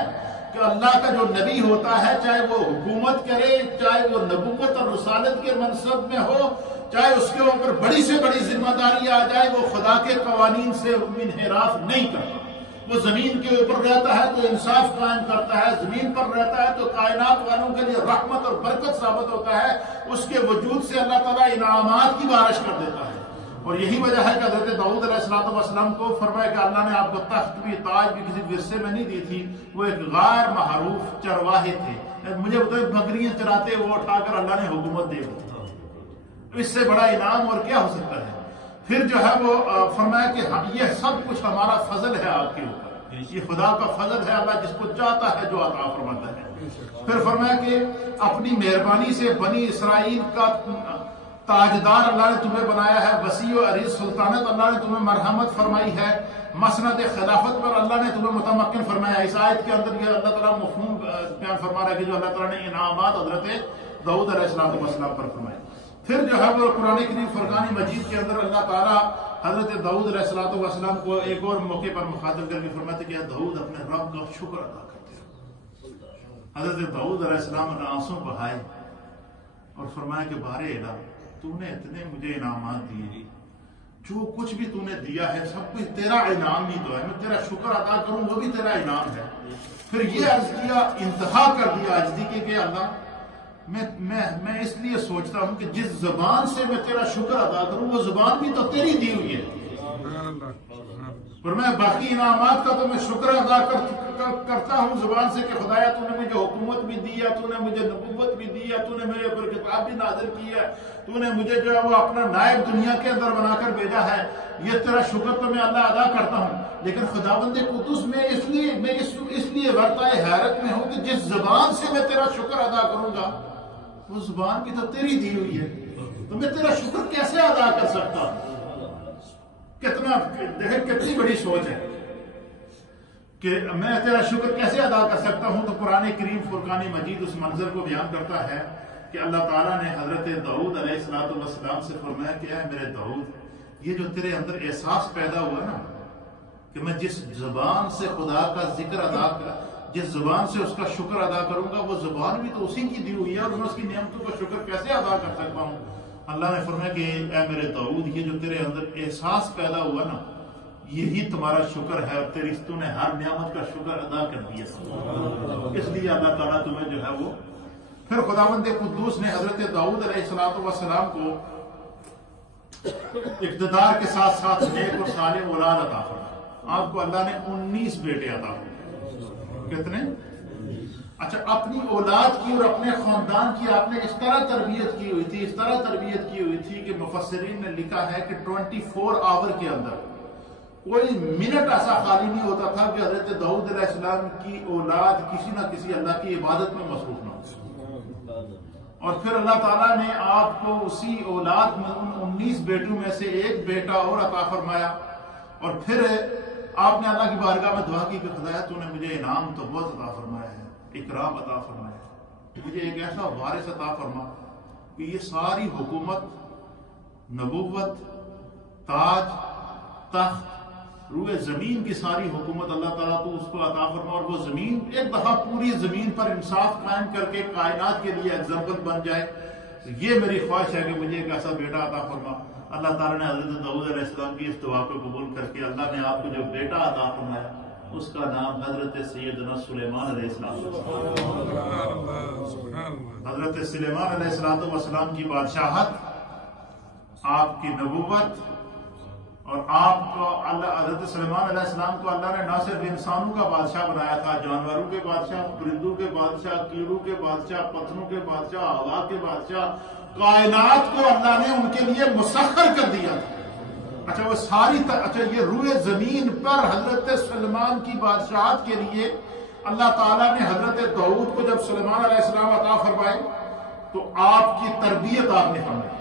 کہ اللہ کا جو نبی ہوتا ہے چاہے وہ حکومت کرے، چاہے وہ نبوت اور رسالت کے منصب میں ہو، چاہے اس کے اوپر بڑی سے بڑی ذمہ داری آ جائے، وہ خدا کے قوانین سے انحراف نہیں کرتا۔ وہ زمین کے اوپر رہتا ہے تو انصاف قائم کرتا ہے، زمین پر رہتا ہے تو کائنات والوں کے لیے رحمت اور برکت ثابت ہوتا ہے، اس کے وجود سے اللہ تعالیٰ انعامات کی بارش کر دیتا ہے۔ اور یہی وجہ ہے کہ حضرت داؤد علیہ السلام کو فرمایا کہ اللہ نے آپ کو تخت بھی، تاج بھی کسی ورثے میں نہیں دی تھی، وہ ایک غیر معروف چرواہے تھے، مجھے بتائیں بکریاں چراتے وہ اٹھا کر اللہ نے حکومت دے دی، اس سے بڑا انعام اور کیا ہو سکتا ہے؟ پھر جو ہے وہ فرمایا کہ یہ سب کچھ ہمارا فضل ہے آپ کے اوپر، یہ خدا کا فضل ہے، اللہ جس کو چاہتا ہے جو عطا فرماتا ہے۔ پھر فرمایا کہ اپنی مہربانی سے بنی اسرائیل کا تاجدار اللہ نے تمہیں بنایا ہے، وسیع و عریض سلطنت اللہ نے تمہیں مرحمت فرمائی ہے، مسند خلافت پر اللہ نے تمہیں متمکن فرمایا۔ اس آیت کے اندر یہ اللہ تعالیٰ مفہوم بیان فرما رہا ہے کہ جو اللہ تعالیٰ نے انعامات حضرت داؤد علیہ السلام پر فرمائے۔ پھر جو ہے وہ قرآن کریم فرقان مجید کے اندر اللہ تعالیٰ حضرت داؤد علیہ السلام کو ایک اور موقع پر مخاطب کر کے فرماتے کہ داؤد اپنے رب کا شکر ادا کرتے ہیں۔ حضرت داؤد علیہ السلام نے آنسو بہائے، اور فرمایا کہ بارے الہ تو نے اتنے مجھے انعامات دیے، جو کچھ بھی تو نے دیا ہے سب کچھ تیرا انعام ہی تو ہے، میں تیرا شکر ادا کروں وہ بھی تیرا انعام ہے۔ پھر یہ عرض کیا، انتہا کر دیا عاجزی کے کہ اللہ میں اس لیے سوچتا ہوں کہ جس زبان سے میں تیرا شکر ادا کروں وہ زبان بھی تو تیری دی ہوئی ہے، اور میں باقی انعامات کا تو میں شکر ادا کرتا ہوں زبان سے کہ خدایا تو نے مجھے حکومت بھی دی ہے، تو نے مجھے نبوت بھی دی ہے، تو نے میرے اوپر کتاب بھی نازل کی ہے، تو نے مجھے جو ہے وہ اپنا نائب دنیا کے اندر بنا کر بھیجا ہے، یہ تیرا شکر تو میں اللہ ادا کرتا ہوں۔ لیکن خداوند قدوس میں اس لیے ورطۂ حیرت میں ہوں کہ جس زبان سے میں تیرا شکر ادا کروں گا وہ زبان بھی تو تیری دی ہوئی ہے، تو میں تیرا شکر کیسے ادا کر سکتا ہوں؟ کتنی بڑی سوچ ہے کہ میں تیرا شکر کیسے ادا کر سکتا ہوں۔ تو قرآن کریم فرقان مجید اس منظر کو بیان کرتا ہے کہ اللہ تعالیٰ نے حضرت داؤد علیہ السلام سے فرمایا کہ اے میرے داؤد، یہ جو تیرے اندر احساس پیدا ہوا نا کہ میں جس زبان سے خدا کا ذکر جس زبان سے اس کا شکر ادا کروں گا وہ زبان بھی تو اسی کی دی ہوئی ہے، اور میں اس کی نعمتوں کا شکر کیسے ادا کر سکتا ہوں؟ اللہ نے فرمایا کہ اے میرے داؤد، یہ جو تیرے اندر احساس پیدا ہوا نا یہی تمہارا شکر ہے، اور تو نے ہر نعمت کا شکر ادا کر دیا، اس لیے اللہ تعالیٰ تمہیں جو ہے وہ۔ پھر خداوند قدوس نے حضرت داؤد علیہ السلام کو اقتدار کے ساتھ ساتھ نیک اور صالح اولاد عطا فرمایا۔ آپ کو اللہ نے 19 بیٹے عطا فرمائے۔ کتنے؟ اچھا، اپنی اولاد کی اور اپنے خاندان کی آپ نے اس طرح تربیت کی ہوئی تھی کہ مفسرین نے لکھا ہے کہ 24 آور کے اندر کوئی منٹ ایسا خالی نہیں ہوتا تھا کہ حضرت داؤد علیہ السلام کی اولاد کسی نہ کسی اللہ کی عبادت میں مصروف نہ ہو۔ اور پھر اللہ تعالیٰ نے آپ کو اسی اولاد میں ان 19 بیٹوں میں سے ایک بیٹا اور عطا فرمایا، اور پھر آپ نے اللہ کی بارگاہ میں دعا کی کہ خدایا تو نے مجھے انعام تو بہت عطا فرمایا ہے، اکرام عطا فرمایا ہے، مجھے ایک ایسا وارث عطا فرما کہ یہ ساری حکومت، نبوت، تاج، تخت، روئے زمین کی ساری حکومت اللہ تعالیٰ تو اس کو عطا فرما، اور وہ زمین ایک دفعہ پوری زمین پر انصاف قائم کر کے کائنات کے لیے ایگزامپل بن جائے۔ یہ میری خواہش ہے کہ مجھے ایک ایسا بیٹا عطا فرما۔ اللہ تعالیٰ نے حضرت داؤد علیہ السلام کی اس دعا کو قبول کر کے اللہ نے آپ کو جو بیٹا عطا فرمایا اس کا نام حضرت سیدنا سلیمان علیہ السلام۔ حضرت سلیمان علیہ السلام کی بادشاہت، آپ کی نبوت، اور آپ کو حضرت سلیمان علیہ السلام کو اللہ نے نہ صرف انسانوں کا بادشاہ بنایا تھا، جانوروں کے بادشاہ، پرندوں کے بادشاہ، کیڑوں کے بادشاہ، پتھروں کے بادشاہ، ہوا کے بادشاہ، کائنات کو اللہ نے ان کے لیے مسخر کر دیا تھا۔ اچھا، وہ اچھا یہ روئے زمین پر حضرت سلیمان کی بادشاہت کے لیے اللہ تعالیٰ نے حضرت داؤد کو جب سلیمان علیہ السلام عطا فرمائے تو آپ کی تربیت آپ نے فرمائی۔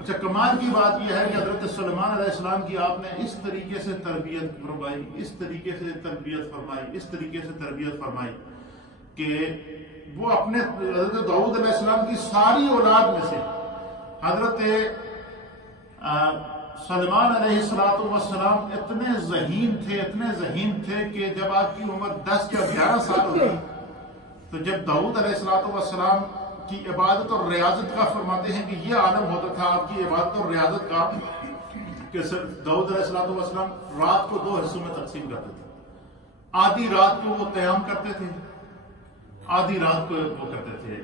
اچھا، کمال کی بات یہ ہے کہ حضرت سلیمان علیہ السلام کی آپ نے اس طریقے سے تربیت فرمائی، اس طریقے سے تربیت فرمائی کہ وہ اپنے حضرت داؤد علیہ السلام کی ساری اولاد میں سے حضرت سلیمان علیہ السلام اتنے ذہین تھے کہ جب آپ کی عمر 10 یا 11 سال ہوتی تو جب داؤد علیہ السلام کی عبادت اور ریاضت کا فرماتے ہیں کہ یہ عالم ہوتا تھا آپ کی عبادت اور ریاضت کا کہ داؤد علیہ السلام رات کو 2 حصوں میں تقسیم کرتے تھے۔ آدھی رات کو وہ قیام کرتے تھے، آدھی رات کو وہ کرتے تھے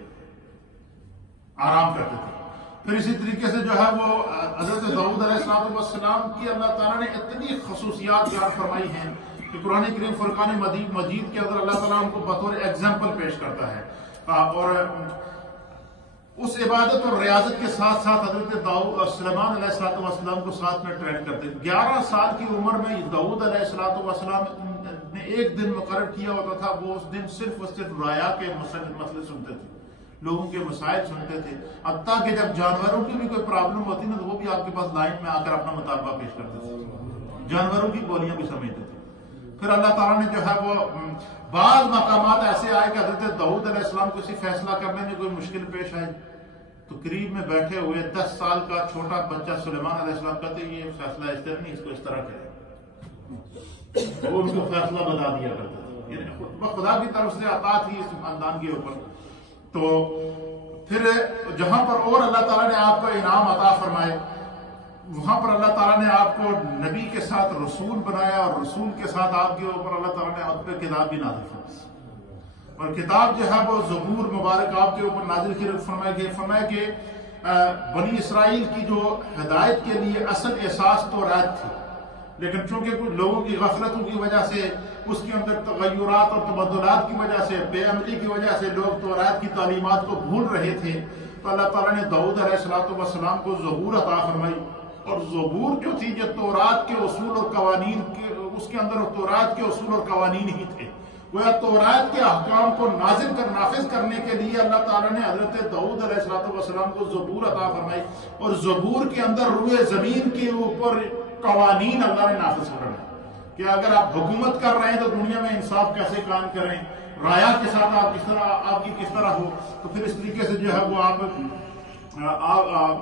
آرام کرتے تھے۔ پھر اسی طریقے سے جو ہے وہ حضرت داؤد علیہ السلام کی اللہ تعالیٰ نے اتنی خصوصیات بیان فرمائی ہیں کہ قرآن کریم فرقان مجید کے اندر اللہ تعالیٰ ان کو بطور ایگزامپل پیش کرتا ہے، اور اس عبادت اور ریاضت کے ساتھ ساتھ حضرت سلیمان علیہ السلام کو ساتھ میں ٹرین کرتے ہیں۔ 11 سال کی عمر میں داؤد علیہ السلام نے ایک دن مقرر کیا ہوتا تھا، وہ اس دن صرف اور صرف رایا کے مسئلے سنتے تھے، لوگوں کے مسائل سنتے تھے، حتیٰ کہ جب جانوروں کی بھی کوئی پرابلم ہوتی نا تو وہ بھی آپ کے پاس لائن میں آ کر اپنا مطالبہ پیش کرتے تھے، جانوروں کی بولیاں بھی سمجھتے تھے۔ پھر اللہ تعالیٰ نے جو ہے وہ بعض مقامات ایسے آئے کہ حضرت داؤد علیہ السلام کو کسی فیصلہ کرنے میں کوئی مشکل پیش آئے تو قریب میں بیٹھے ہوئے 10 سال کا چھوٹا بچہ سلیمان علیہ السلام کہتے یہ فیصلہ اس طرح نہیں، اس کو اس طرح کرے، وہ ان کو فیصلہ بتا دیا کرتا تھا، خدا کی طرف سے عطا تھی اس خاندان کے اوپر۔ تو پھر جہاں پر اور اللہ تعالیٰ نے آپ کو انعام عطا فرمائے، وہاں پر اللہ تعالیٰ نے آپ کو نبی کے ساتھ رسول بنایا، اور رسول کے ساتھ آپ کے اوپر اللہ تعالیٰ نے آپ پہ کتاب بھی نازل فرمائی، اور کتاب جو ہے وہ زبور مبارک آپ کے اوپر نازل کی فرمایا کہ بنی اسرائیل کی جو ہدایت کے لیے اصل احساس توریت تھی، لیکن چونکہ کچھ لوگوں کی غفلتوں کی وجہ سے، اس کے اندر تغیرات اور تبدلات کی وجہ سے، بے عملی کی وجہ سے لوگ توریت کی تعلیمات کو بھول رہے تھے، تو اللہ تعالیٰ نے داؤد علیہ السلام کو زبور عطا فرمائی، اور زبور جو تھی جو تورات کے اصول اور قوانین اس کے اندر تورات کے اصول اور قوانین ہی تھے، گویا تورات کے احکام کو نافذ کرنے کے لیے اللہ تعالیٰ نے حضرت داؤد علیہ السلام کو زبور عطا فرمائی، اور زبور کے اندر روئے زمین کے اوپر قوانین اللہ نے نافذ کرنا کہ اگر آپ حکومت کر رہے ہیں تو دنیا میں انصاف کیسے قائم کریں، رایا کے ساتھ آپ کی کس طرح ہو، تو پھر اس طریقے سے جو ہے وہ آپ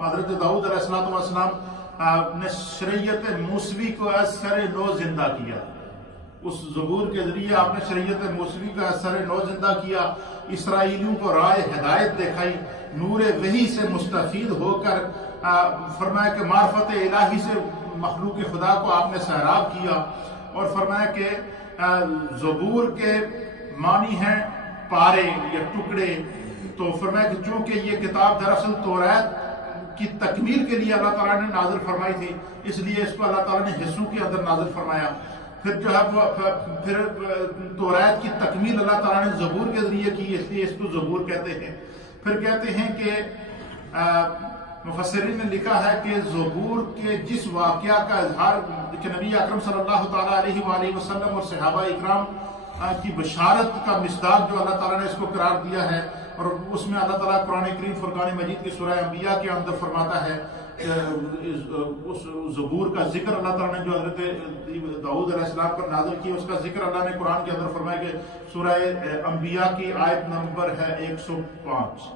حضرت داؤد علیہ السلام نے شریعت موسوی کو از سر نو زندہ کیا، اس زبور کے ذریعے آپ نے شریعت موسوی کا از سر نو زندہ کیا، اسرائیلیوں کو راہ ہدایت دکھائی، نور وحی سے مستفید ہو کر فرمایا کہ معرفت الہی سے مخلوق خدا کو آپ نے سیراب کیا، اور فرمایا کہ زبور کے معنی ہیں پارے یا ٹکڑے، تو فرمایا کہ چونکہ یہ کتاب دراصل توریت کی تکمیل کے لیے اللہ تعالیٰ نے نازل فرمائی تھی، اس لیے اس کو اللہ تعالیٰ نے حصوں کے اندر نازل فرمایا، پھر جو ہے پھر توریت کی تکمیل اللہ تعالیٰ نے زبور کے ذریعے کی، اس لیے اس کو زبور کہتے ہیں۔ پھر کہتے ہیں کہ مفسرین نے لکھا ہے کہ زبور کے جس واقعہ کا اظہار کہ نبی اکرم صلی اللہ تعالیٰ علیہ وآلہ وسلم اور صحابہ اکرام کی بشارت کا مصداق جو اللہ تعالیٰ نے اس کو قرار دیا ہے، اور اس میں اللہ تعالیٰ قرآن کریم فرقان مجید کی سورہ انبیاء کے اندر فرماتا ہے اس زبور کا ذکر اللہ تعالیٰ نے جو حضرت داؤد علیہ السلام پر نازل کی، اس کا ذکر اللہ نے قرآن کے اندر فرمایا کہ سورہ انبیاء کی آیت نمبر ہے 105،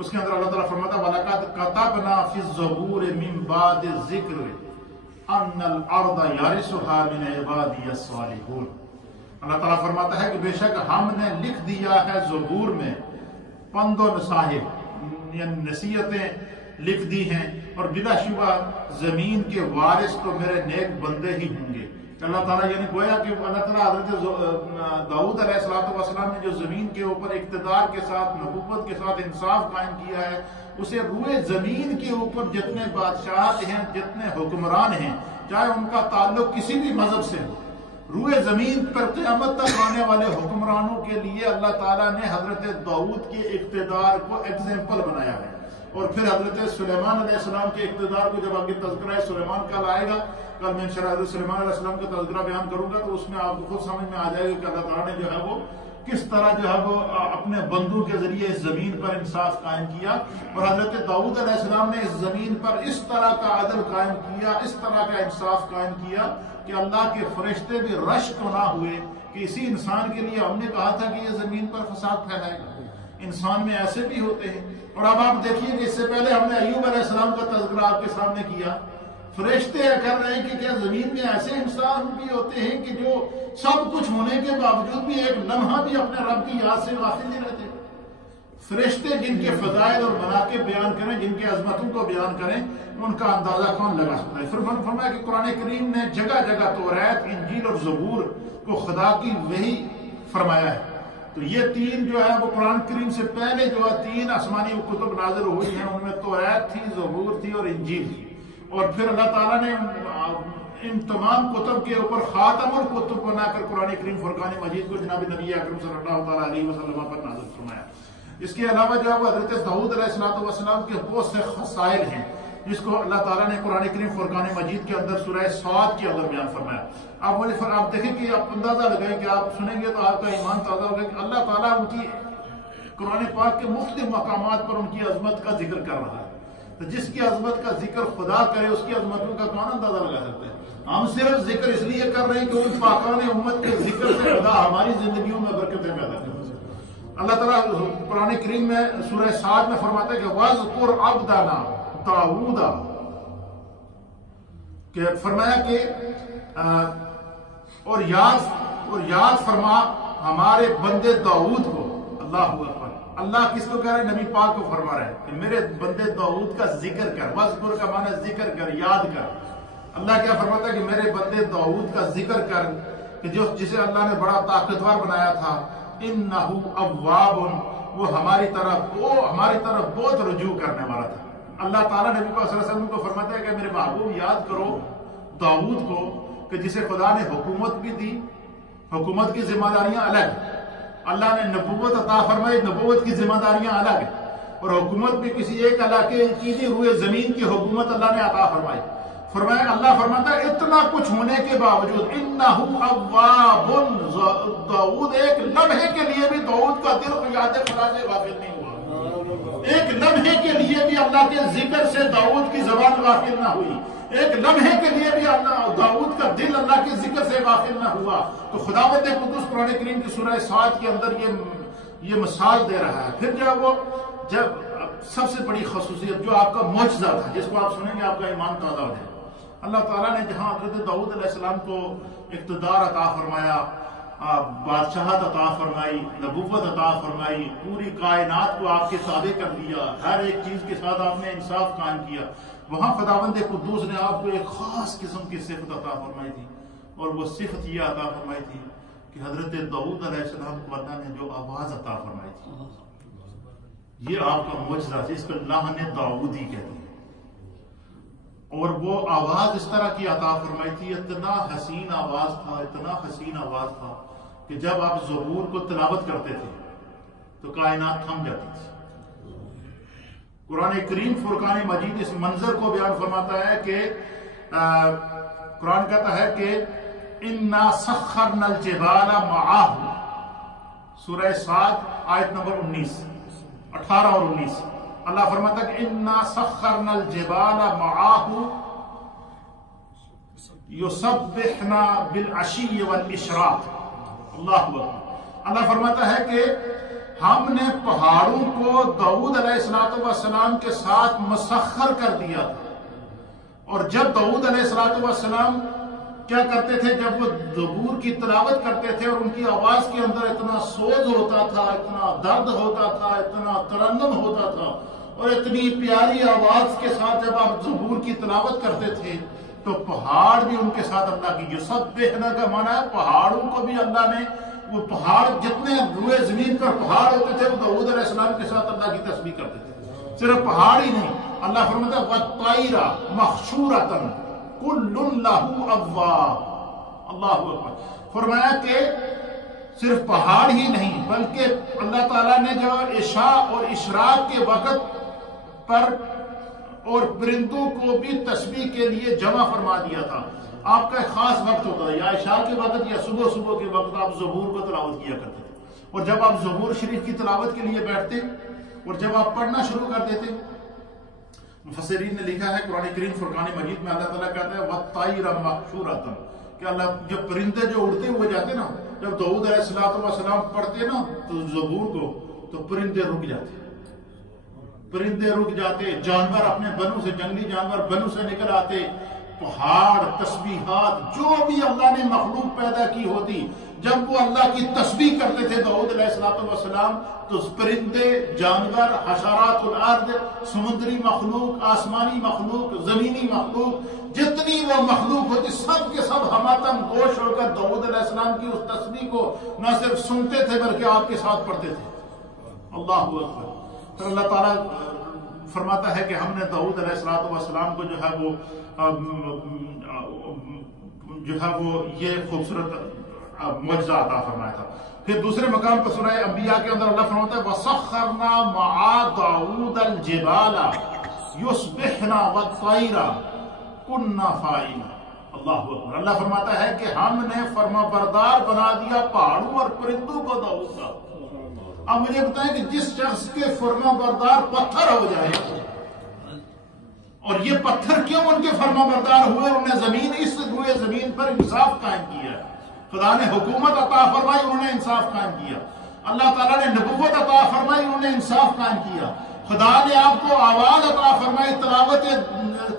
اس کے اندر اللہ تعالیٰ فرماتا ہے وَلَقَدْ كَتَبْنَا فِي الزَّبُورِ مِن بَعْدِ الذِّكْرِ أَنَّ الْأَرْضَ يَرِثُهَا مِنْ عِبَادِيَ الصَّالِحُونَ۔ اللہ تعالیٰ فرماتا ہے کہ بے شک ہم نے لکھ دیا ہے زبور میں پند و نصائح، یعنی نصیحتیں لکھ دی ہیں، اور بلا شبہ زمین کے وارث تو میرے نیک بندے ہی ہوں گے۔ اللہ تعالیٰ یعنی گویا کہ اللہ تعالیٰ حضرت داؤد علیہ السلام نے جو زمین کے اوپر اقتدار کے ساتھ، نبوت کے ساتھ انصاف قائم کیا ہے، اسے روئے زمین کے اوپر جتنے بادشاہت ہیں، جتنے حکمران ہیں، چاہے ان کا تعلق کسی بھی مذہب سے ہو، روئے زمین پر قیامت تک آنے والے حکمرانوں کے لیے اللہ تعالیٰ نے حضرت داؤد کے اقتدار کو ایگزامپل بنایا ہے۔ اور پھر حضرت سلیمان علیہ السلام کے اقتدار کو جب آگے تذکرہ سلیمان کل آئے گا، کل میں انشاءاللہ حضرت سلیمان علیہ السلام کا تذکرہ بیان کروں گا، تو اس میں آپ کو خود سمجھ میں آ جائے گا کہ اللہ تعالیٰ نے جو ہے وہ کس طرح جو ہے وہ اپنے بندوں کے ذریعے اس زمین پر انصاف قائم کیا، اور حضرت داؤد علیہ السلام نے اس زمین پر اس طرح کا عدل قائم کیا، اس طرح کا انصاف قائم کیا کہ اللہ کے فرشتے بھی رشک نہ ہوئے کہ اسی انسان کے لیے ہم نے کہا تھا کہ یہ زمین پر فساد پھیلائے گا۔ انسان میں ایسے بھی ہوتے ہیں، اور اب آپ دیکھیے کہ اس سے پہلے ہم نے ایوب علیہ السلام کا تذکرہ آپ کے سامنے کیا، فرشتے کر رہے ہیں کہ کیا زمین میں ایسے انسان بھی ہوتے ہیں کہ جو سب کچھ ہونے کے باوجود بھی ایک لمحہ بھی اپنے رب کی یاد سے غافل نہیں رہتے۔ فرشتے جن کے فضائل اور مناقب بیان کریں، جن کے عظمتوں کو بیان کریں، ان کا اندازہ کون لگا سکتا ہے۔ پھر فرمایا کہ قرآن کریم نے جگہ جگہ توریت، انجیل اور زبور کو خدا کی وحی فرمایا ہے۔ تو یہ تین جو ہے وہ قرآن کریم سے پہلے جو ہے تین آسمانی کتب نازل ہوئی ہیں، ان میں توریت تھی، زبور تھی اور انجیل تھی، اور پھر اللہ تعالیٰ نے ان تمام کتب کے اوپر خاتم الکتب بنا کر قرآن کریم فرقان مجید کو جناب نبی اکرم صلی اللہ تعالیٰ علیہ وسلم پر نازل فرمایا۔ اس کے علاوہ جو ہے وہ حضرت داؤد علیہ السلام کے بہت سے خصائل ہیں جس کو اللہ تعالیٰ نے قرآن کریم فرقان مجید کے اندر سورہ صاد کے اندر بیان فرمایا۔ آپ دیکھیں کہ آپ اندازہ لگائیں کہ آپ سنیں گے تو آپ کا ایمان تازہ ہوگا کہ اللہ تعالیٰ ان کی قرآن پاک کے مختلف مقامات پر ان کی عظمت کا ذکر کر رہا ہے۔ تو جس کی عظمت کا ذکر خدا کرے اس کی عظمتوں کا کون اندازہ لگا سکتا ہے؟ ہم صرف ذکر اس لیے کر رہے ہیں کہ ان پاکان امت کے ذکر سے خدا ہماری زندگیوں میں برکتیں پیدا کرے۔ اللہ تعالیٰ قرآن کریم میں سورہ صاد میں فرماتا ہے کہ وَاذْكُرْ عَبْدَنَا داؤد، کہ فرمایا کہ اور یاد فرما ہمارے بندے داؤد کو۔ اللہ اکبر، اللہ کس کو کہہ رہے ہیں؟ نبی پاک کو فرما رہے ہیں کہ میرے بندے داؤد کا ذکر کر. وذکر کا معنی ذکر کر، یاد کر. اللہ کیا فرماتا ہے کہ میرے بندے داؤد کا ذکر کر کہ جسے اللہ نے بڑا طاقتور بنایا تھا. انہ اواب، وہ ہماری طرف بہت رجوع کرنے والا تھا. اللہ تعالیٰ نبی صلی اللہ علیہ وسلم کو فرماتا ہے کہ میرے محبوب یاد کرو داؤد کو کہ جسے خدا نے حکومت بھی دی، حکومت کی ذمہ داریاں الگ، اللہ نے نبوت عطا فرمائی، نبوت کی ذمہ داریاں الگ، اور حکومت بھی کسی ایک علاقے چیزیں ہوئے زمین کی حکومت اللہ نے عطا فرمائی. فرمایا اللہ فرماتا ہے اتنا کچھ ہونے کے باوجود انہ اواب، داؤد ایک لمحے کے لیے بھی داؤد کا دل یاد خدا سے غافل نہیں ہوا. ایک لمحے کے لیے بھی اللہ کے ذکر سے داؤد کی زبان غافل نہ ہوئی. ایک لمحے کے لیے بھی داؤد کا دل اللہ کے ذکر سے غافل نہ ہوا. تو خداوند قدوس قرآن کریم کی سورہ صاد کے اندر یہ مثال دے رہا ہے. پھر جب سب سے بڑی خصوصیت جو آپ کا معجزہ تھا، جس کو آپ سنیں گے آپ کا ایمان تازہ ہو جائے. اللہ تعالیٰ نے جہاں حضرت داؤد علیہ السلام کو اقتدار عطا فرمایا، بادشاہت عطا فرمائی، نبوت عطا فرمائی، پوری کائنات کو آپ کے تابع کر دیا، ہر ایک چیز کے ساتھ آپ نے انصاف قائم کیا، وہاں خداوند قدوس نے آپ کو ایک خاص قسم کی صفت عطا فرمائی تھی. اور وہ صفت یہ عطا فرمائی تھی کہ حضرت داؤد علیہ السلام کو اللہ نے جو آواز عطا فرمائی تھی، یہ آپ کا معجزہ جس کو اللہ نے داؤدی کہتے ہیں. اور وہ آواز اس طرح کی عطا فرمائی تھی، اتنا حسین آواز تھا، اتنا حسین آواز تھا کہ جب آپ زبور کو تلاوت کرتے تھے تو کائنات تھم جاتی تھی. قرآن کریم فرقان مجید اس منظر کو بیان فرماتا ہے کہ قرآن کہتا ہے کہ اِنَّا سَخَّرْنَا الْجِبَالَ مَعَهُ، سورہ صاد آیت نمبر 18 اور 19. اللہ فرماتا ہے کہ اِنَّا سَخَّرْنَا الْجِبَالَ مَعَهُ يُسَبِّحْنَا بِالْعَشِيِّ وَالْإِشْرَاقِ. اللہ اکبر. اللہ فرماتا ہے کہ ہم نے پہاڑوں کو داؤد علیہ السلام کے ساتھ مسخر کر دیا تھا. اور جب داؤد علیہ السلام کیا کرتے تھے، جب وہ زبور کی تلاوت کرتے تھے اور ان کی آواز کے اندر اتنا سوز ہوتا تھا، اتنا درد ہوتا تھا، اتنا ترنم ہوتا تھا، اور اتنی پیاری آواز کے ساتھ جب آپ زبور کی تلاوت کرتے تھے تو پہاڑ بھی ان کے ساتھ اللہ کی یسبحنا کا معنی ہے پہاڑوں کو بھی اللہ نے، وہ پہاڑ جتنے روئے زمین پر پہاڑ ہوتے تھے وہ داؤد علیہ السلام کے ساتھ اللہ کی تسبیح کرتے تھے. صرف پہاڑ ہی نہیں، اللہ فرماتا ہے وَالطَّيْرَ مَخْشُورَةً كُلٌّ لَهُ أَوَّابٌ. اللہ اکبر. فرمایا کہ صرف پہاڑ ہی نہیں بلکہ اللہ تعالیٰ نے جو عشاء اور اشراق کے وقت پر اور پرندوں کو بھی تسبیح کے لیے جمع فرما دیا تھا. آپ کا ایک خاص وقت ہوتا ہے، یا عشاء کے وقت یا صبح کے وقت آپ زبور کو تلاوت کیا کرتے تھے. اور جب آپ زبور شریف کی تلاوت کے لیے بیٹھتے اور جب آپ پڑھنا شروع کر دیتے، مفسرین نے لکھا ہے قرآن کریم فرقان مجید میں اللہ تعالیٰ کہتا ہے وَالطَّيْرَ مَحْشُورَةً کہ اللہ جب پرندے جو اڑتے ہوئے جاتے نا، جب داؤد علیہ السلام پڑھتے نا تو زبور کو، تو پرندے رک جاتے، پرندے رک جاتے، جانور اپنے بنوں سے، جنگلی جانور بنوں سے نکل آتے، پہاڑ، تسبیحات، جو بھی اللہ نے مخلوق پیدا کی ہوتی، جب وہ اللہ کی تسبیح کرتے تھے داؤد علیہ السلام تو پرندے، جانور، حشرات الارض، سمندری مخلوق، آسمانی مخلوق، زمینی مخلوق، جتنی وہ مخلوق ہوتی سب کے سب ہماتم گوش ہو کر داؤد علیہ السلام کی اس تسبیح کو نہ صرف سنتے تھے بلکہ آپ کے ساتھ پڑھتے تھے. اللہ اکبر. تو اللہ تعالیٰ فرماتا ہے کہ ہم نے داؤد علیہ السلام کو جو ہے وہ یہ خوبصورت معجزہ عطا فرمایا تھا. پھر دوسرے مقام پر سورہ انبیاء کے اندر اللہ فرماتا ہے وَسَخَّرْنَا مَعَ دَاوُودَ الْجِبَالَ يُسْبِحْنَا وَالطَّيْرَ كُنَّا فَاعِلِينَ. اللہ اکبر. اللہ فرماتا ہے کہ ہم نے فرما بردار بنا دیا پہاڑوں اور پرندوں کو داؤد کا. اب مجھے بتائیں کہ جس شخص کے فرما بردار پتھر ہو جائے، اور یہ پتھر کیوں ان کے فرما بردار ہوئے، انہوں نے اس روئے زمین پر انصاف قائم کیا. خدا نے حکومت عطا فرمائی، انہوں نے انصاف قائم کیا. اللہ تعالیٰ نے نبوت عطا فرمائی، انہوں نے انصاف قائم کیا. خدا نے آپ کو آواز عطا فرمائی، تلاوت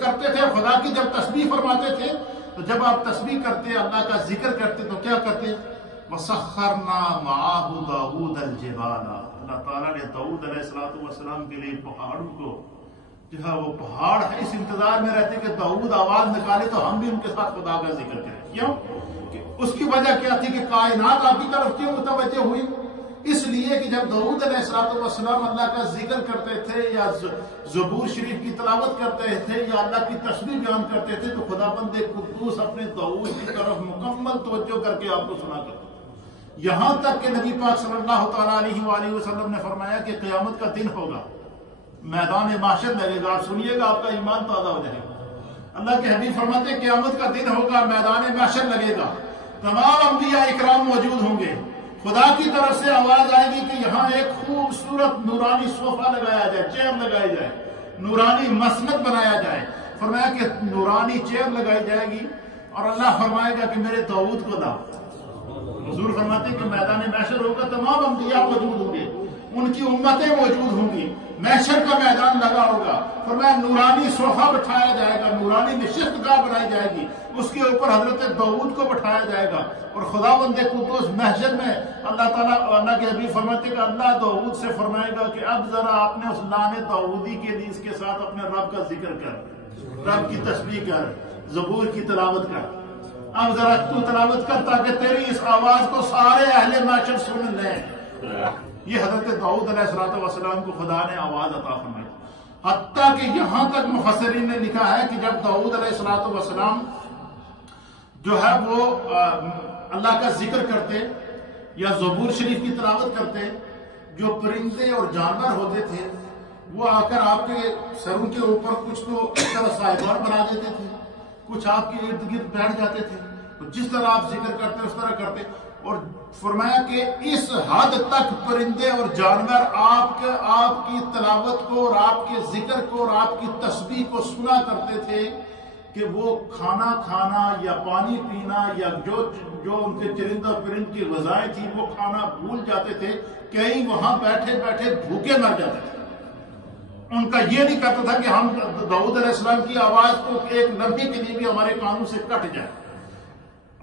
کرتے تھے. خدا کی جب تسبیح فرماتے تھے تو جب آپ تسبیح کرتے، اللہ کا ذکر کرتے تو کیا کرتے؟ وَسَخَّرْنَا مَعَهُ دَاوُودَ الْجِبَالَ. اللہ تعالیٰ نے داؤد علیہ السلام کے لیے پہاڑوں کو جو ہے وہ پہاڑ ہے اس انتظار میں رہتے کہ داؤد آواز نکالے تو ہم بھی ان کے ساتھ خدا کا ذکر کریں. کیوں؟ کہ اس کی وجہ کیا تھی کہ کائنات آپ کی طرف کیوں متوجہ ہوئی؟ اس لیے کہ جب داؤد علیہ السلام اللہ کا ذکر کرتے تھے یا زبور شریف کی تلاوت کرتے تھے یا اللہ کی تسبیح بیان کرتے تھے تو خدا بند قدوس اپنے داؤد کی طرف مکمل توجہ کر کے آپ کو سنا کرتے. یہاں تک کہ نبی پاک صلی اللہ تعالیٰ علیہ وآلہ وسلم نے فرمایا کہ قیامت کا دن ہوگا, میدان محشر لگے گا, آپ سنیے گا آپ کا ایمان تازہ ہو جائے گا. اللہ کے حبیب فرماتے ہیں قیامت کا دن ہوگا, میدان محشر لگے گا, تمام انبیاء اکرام موجود ہوں گے, خدا کی طرف سے آواز آئے گی کہ یہاں ایک خوبصورت نورانی صوفہ لگایا جائے, چیئر لگائی جائے, نورانی مسند بنایا جائے. فرمایا کہ نورانی چیئر لگائی جائے گی اور اللہ فرمائے گا کہ میرے داؤد کو لا. حضور فرماتے ہیں کہ میدان محشر ہوگا, تمام انبیاء موجود ہوں گے, ان کی امتیں موجود ہوں گی, محشر کا میدان لگا ہوگا. فرمایا نورانی صوفہ بٹھایا جائے گا, نورانی نشست گاہ بنائی جائے گی, اس کے اوپر حضرت داؤد کو بٹھایا جائے گا. اور خدا بند قدوس محشر میں اللہ تعالیٰ اللہ کے حبیب فرماتے ہیں کہ اللہ داؤد سے فرمائے گا کہ اب ذرا آپ نے اس لان داؤدی کے لیے اس کے ساتھ اپنے رب کا ذکر کر, رب کی تسبیح کر, زبور کی تلاوت کر. اب ذرا تو تلاوت کر تاکہ تیری اس آواز کو سارے اہل محشر سن لیں. یہ حضرت داؤد علیہ السلام کو خدا نے آواز عطا فرمائی. حتیٰ کہ یہاں تک مفسرین نے لکھا ہے کہ جب داؤد علیہ السلام جو ہے وہ اللہ کا ذکر کرتے یا زبور شریف کی تلاوت کرتے, جو پرندے اور جانور ہوتے تھے وہ آ کر آپ کے سروں کے اوپر کچھ تو اس طرح صاحبان بنا دیتے تھے, کچھ آپ کے ارد گرد بیٹھ جاتے تھے, جس طرح آپ ذکر کرتے اس طرح کرتے. اور فرمایا کہ اس حد تک پرندے اور جانور آپ کی تلاوت کو اور آپ کے ذکر کو اور آپ کی تسبیح کو سنا کرتے تھے کہ وہ کھانا کھانا یا پانی پینا یا جو ان کے چرندہ پرند کی غذائیں تھیں وہ کھانا بھول جاتے تھے. کئی وہاں بیٹھے بیٹھے بھوکے مر جاتے تھے. ان کا یہ نہیں کرتا تھا کہ ہم داؤد علیہ السلام کی آواز کو ایک لمحے کے لیے بھی ہمارے کانوں سے کٹ جائے.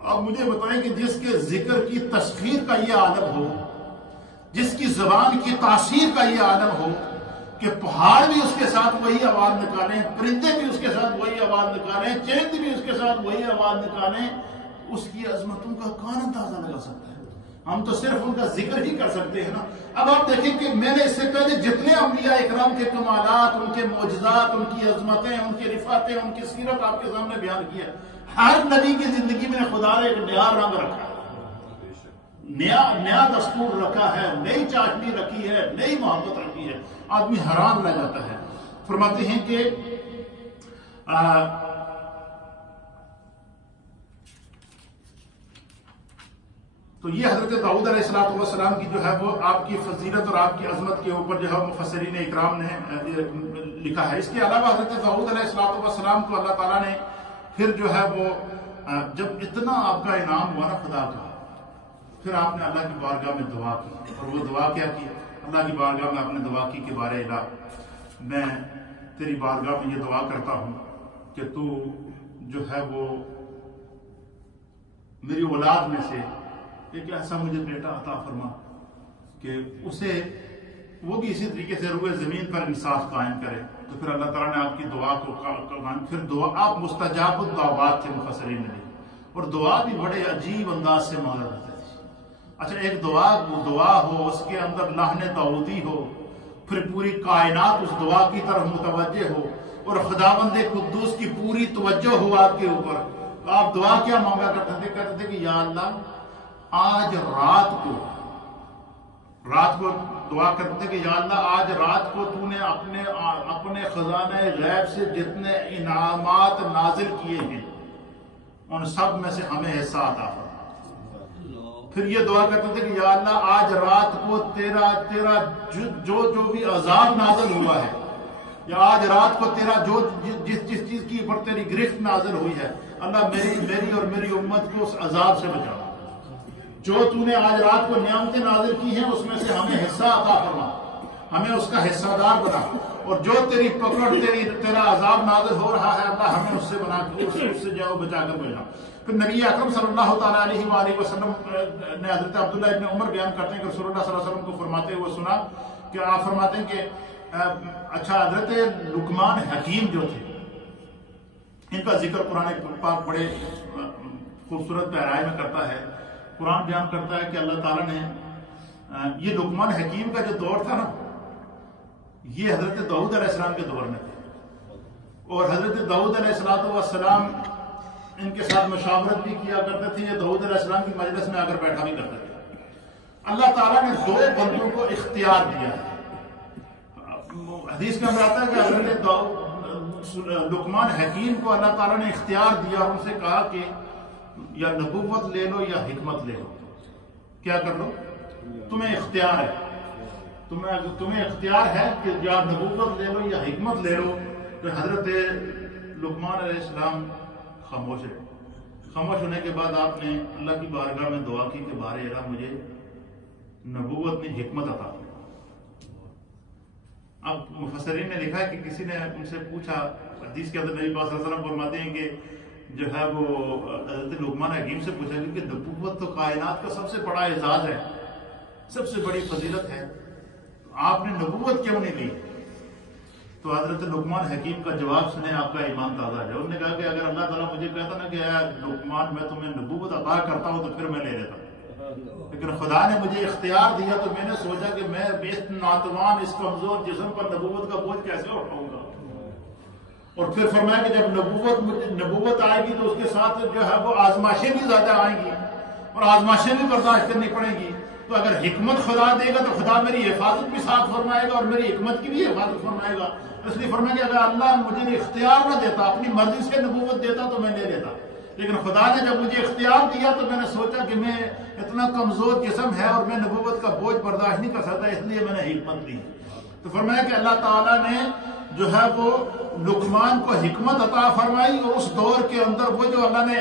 اب مجھے بتائیں کہ جس کے ذکر کی تسخیر کا یہ عالم ہو, جس کی زبان کی تاثیر کا یہ عالم ہو کہ پہاڑ بھی اس کے ساتھ وہی آواز نکالیں, پرندے بھی اس کے ساتھ وہی آواز نکالیں, چرند بھی اس کے ساتھ وہی آواز نکالیں, اس کی عظمتوں کا کون اندازہ لگا سکتا ہے؟ ہم تو صرف ان کا ذکر ہی کر سکتے ہیں نا. اب آپ دیکھیں کہ میں نے اس سے پہلے جتنے انبیاء اکرام کے کمالات, ان کے معجزات, ان کی عظمتیں, ان کی رفعتیں, ان کی سیرت آپ کے سامنے بیان کیا. ہر نبی کی زندگی میں خدا نے ایک نیا رنگ رکھا ہے, نیا دستور رکھا ہے, نئی چاشنی رکھی ہے, نئی محبت رکھی ہے. آدمی حیران رہ جاتا ہے. فرماتے ہیں کہ تو یہ حضرت داؤد علیہ السلام کی جو ہے وہ آپ کی فضیلت اور آپ کی عظمت کے اوپر جو ہے مفسرین اکرام نے لکھا ہے. اس کے علاوہ حضرت داؤد علیہ السلام کو اللہ تعالیٰ نے پھر جو ہے وہ جب اتنا آپ کا انعام ہوا نا خدا کا, پھر آپ نے اللہ کی بارگاہ میں دعا کی. اور وہ دعا کیا کی؟ اللہ کی بارگاہ میں آپ نے دعا کی کہ بارے الہ, میں تیری بارگاہ میں یہ دعا کرتا ہوں کہ تو جو ہے وہ میری اولاد میں سے ایک ایسا مجھے بیٹا عطا فرما کہ اسے وہ بھی اسی طریقے سے روئے زمین پر انصاف قائم کرے. تو پھر اللہ تعالیٰ نے آپ کی دعا کو پھر دعا آپ مستجاب الدعوات تھے مفسرین نے, اور دعا بھی بڑے عجیب انداز سے مانگا جاتا ہے. اچھا ایک دعا ہو, اس کے اندر لحن داؤدی ہو, پھر پوری کائنات اس دعا کی طرف متوجہ ہو اور خداوند قدوس کی پوری توجہ ہو آپ کے اوپر. تو آپ دعا کیا مانگا کرتے تھے؟ کہتے تھے کہ یا اللہ آج رات کو دعا کرتے تھے کہ یا اللہ آج رات کو تو نے اپنے خزانہ غیب سے جتنے انعامات نازل کیے ہیں ان سب میں سے ہمیں حصہ عطا فرما. پھر یہ دعا کرتے تھے کہ یا اللہ آج رات کو تیرا جو بھی عذاب نازل ہوا ہے, یا آج رات کو تیرا جس چیز کی اوپر تیری گرفت نازل ہوئی ہے, اللہ میری اور میری امت کو اس عذاب سے بچا. جو تو نے آج رات کو نعمتیں نازل کی ہیں اس میں سے ہمیں حصہ عطا فرما, ہمیں اس کا حصہ دار بنا. اور جو تیری پکڑ تیرا عذاب نازل ہو رہا ہے اللہ ہمیں اس سے بنا کے اس سے جاؤ بچا کر بھیجنا۔ پھر نبی اکرم صلی اللہ تعالیٰ علیہ وآلہ وسلم نے حضرت عبداللہ ابن عمر بیان کرتے ہیں کہ رسول اللہ صلی اللہ علیہ وسلم کو فرماتے ہوئے سنا کہ آپ فرماتے ہیں کہ اچھا حضرت لقمان حکیم جو تھے ان کا ذکر قرآن پاک بڑے خوبصورت گہرائی میں کرتا ہے۔ قرآن بیان کرتا ہے کہ اللہ تعالیٰ نے یہ لقمان حکیم کا جو دور تھا نا یہ حضرت داؤد علیہ السلام کے دور میں تھے، اور حضرت داؤد علیہ السلام ان کے ساتھ مشاورت بھی کیا کرتے تھے، یہ داؤد علیہ السلام کی مجلس میں آ کر بیٹھا بھی کرتے تھے۔ اللہ تعالیٰ نے دو بندوں کو اختیار دیا ہے۔ حدیث کے اندر آتا ہے کہ حضرت لقمان حکیم کو اللہ تعالیٰ نے اختیار دیا اور ان سے کہا کہ یا نبوت لے لو یا حکمت لے لو، کیا کر لو؟ تمہیں اختیار ہے، تمہیں اختیار ہے کہ یا نبوت لے لو یا حکمت لے لو۔ تو حضرت لقمان علیہ السلام خاموش ہے۔ خاموش ہونے کے بعد آپ نے اللہ کی بارگاہ میں دعا کی کہ بارے الہ مجھے نبوت میں حکمت عطا۔ اب مفسرین نے لکھا ہے کہ کسی نے ان سے پوچھا، حدیث کے اندر نبی پاک صلی اللہ علیہ وسلم فرماتے ہیں کہ جو ہے وہ حضرت لقمان حکیم سے پوچھا کہ نبوت تو کائنات کا سب سے بڑا اعزاز ہے، سب سے بڑی فضیلت ہے، آپ نے نبوت کیوں نہیں لی؟ تو حضرت لقمان حکیم کا جواب سنے آپ کا ایمان تازہ ہے۔ انہوں نے کہا کہ اگر اللہ تعالیٰ مجھے کہتا نا کہ اے لقمان میں تمہیں نبوت عطا کرتا ہوں تو پھر میں لے لیتا، لیکن خدا نے مجھے اختیار دیا تو میں نے سوچا کہ میں اس ناتوان اس کمزور جسم پر نبوت کا بوجھ کیسے اٹھاؤں گا۔ اور پھر فرمایا کہ جب نبوت آئے گی تو اس کے ساتھ جو ہے وہ آزمائشیں بھی زیادہ آئیں گی اور آزمائشیں بھی برداشت کرنی پڑیں گی۔ تو اگر حکمت خدا دے گا تو خدا میری حفاظت بھی ساتھ فرمائے گا اور میری حکمت کی بھی حفاظت فرمائے گا۔ اس لیے فرمایا کہ اگر اللہ مجھے اختیار نہ دیتا، اپنی مرضی سے نبوت دیتا تو میں لے لیتا، لیکن خدا نے جب مجھے اختیار دیا تو میں نے سوچا کہ میں اتنا کمزور جسم ہے اور میں نبوت کا بوجھ برداشت نہیں کر سکتا، اس لیے میں نے حکمت دی۔ تو فرمایا کہ اللہ تعالیٰ نے جو ہے وہ لقمان کو حکمت عطا فرمائی، اور اس دور کے اندر وہ جو اللہ نے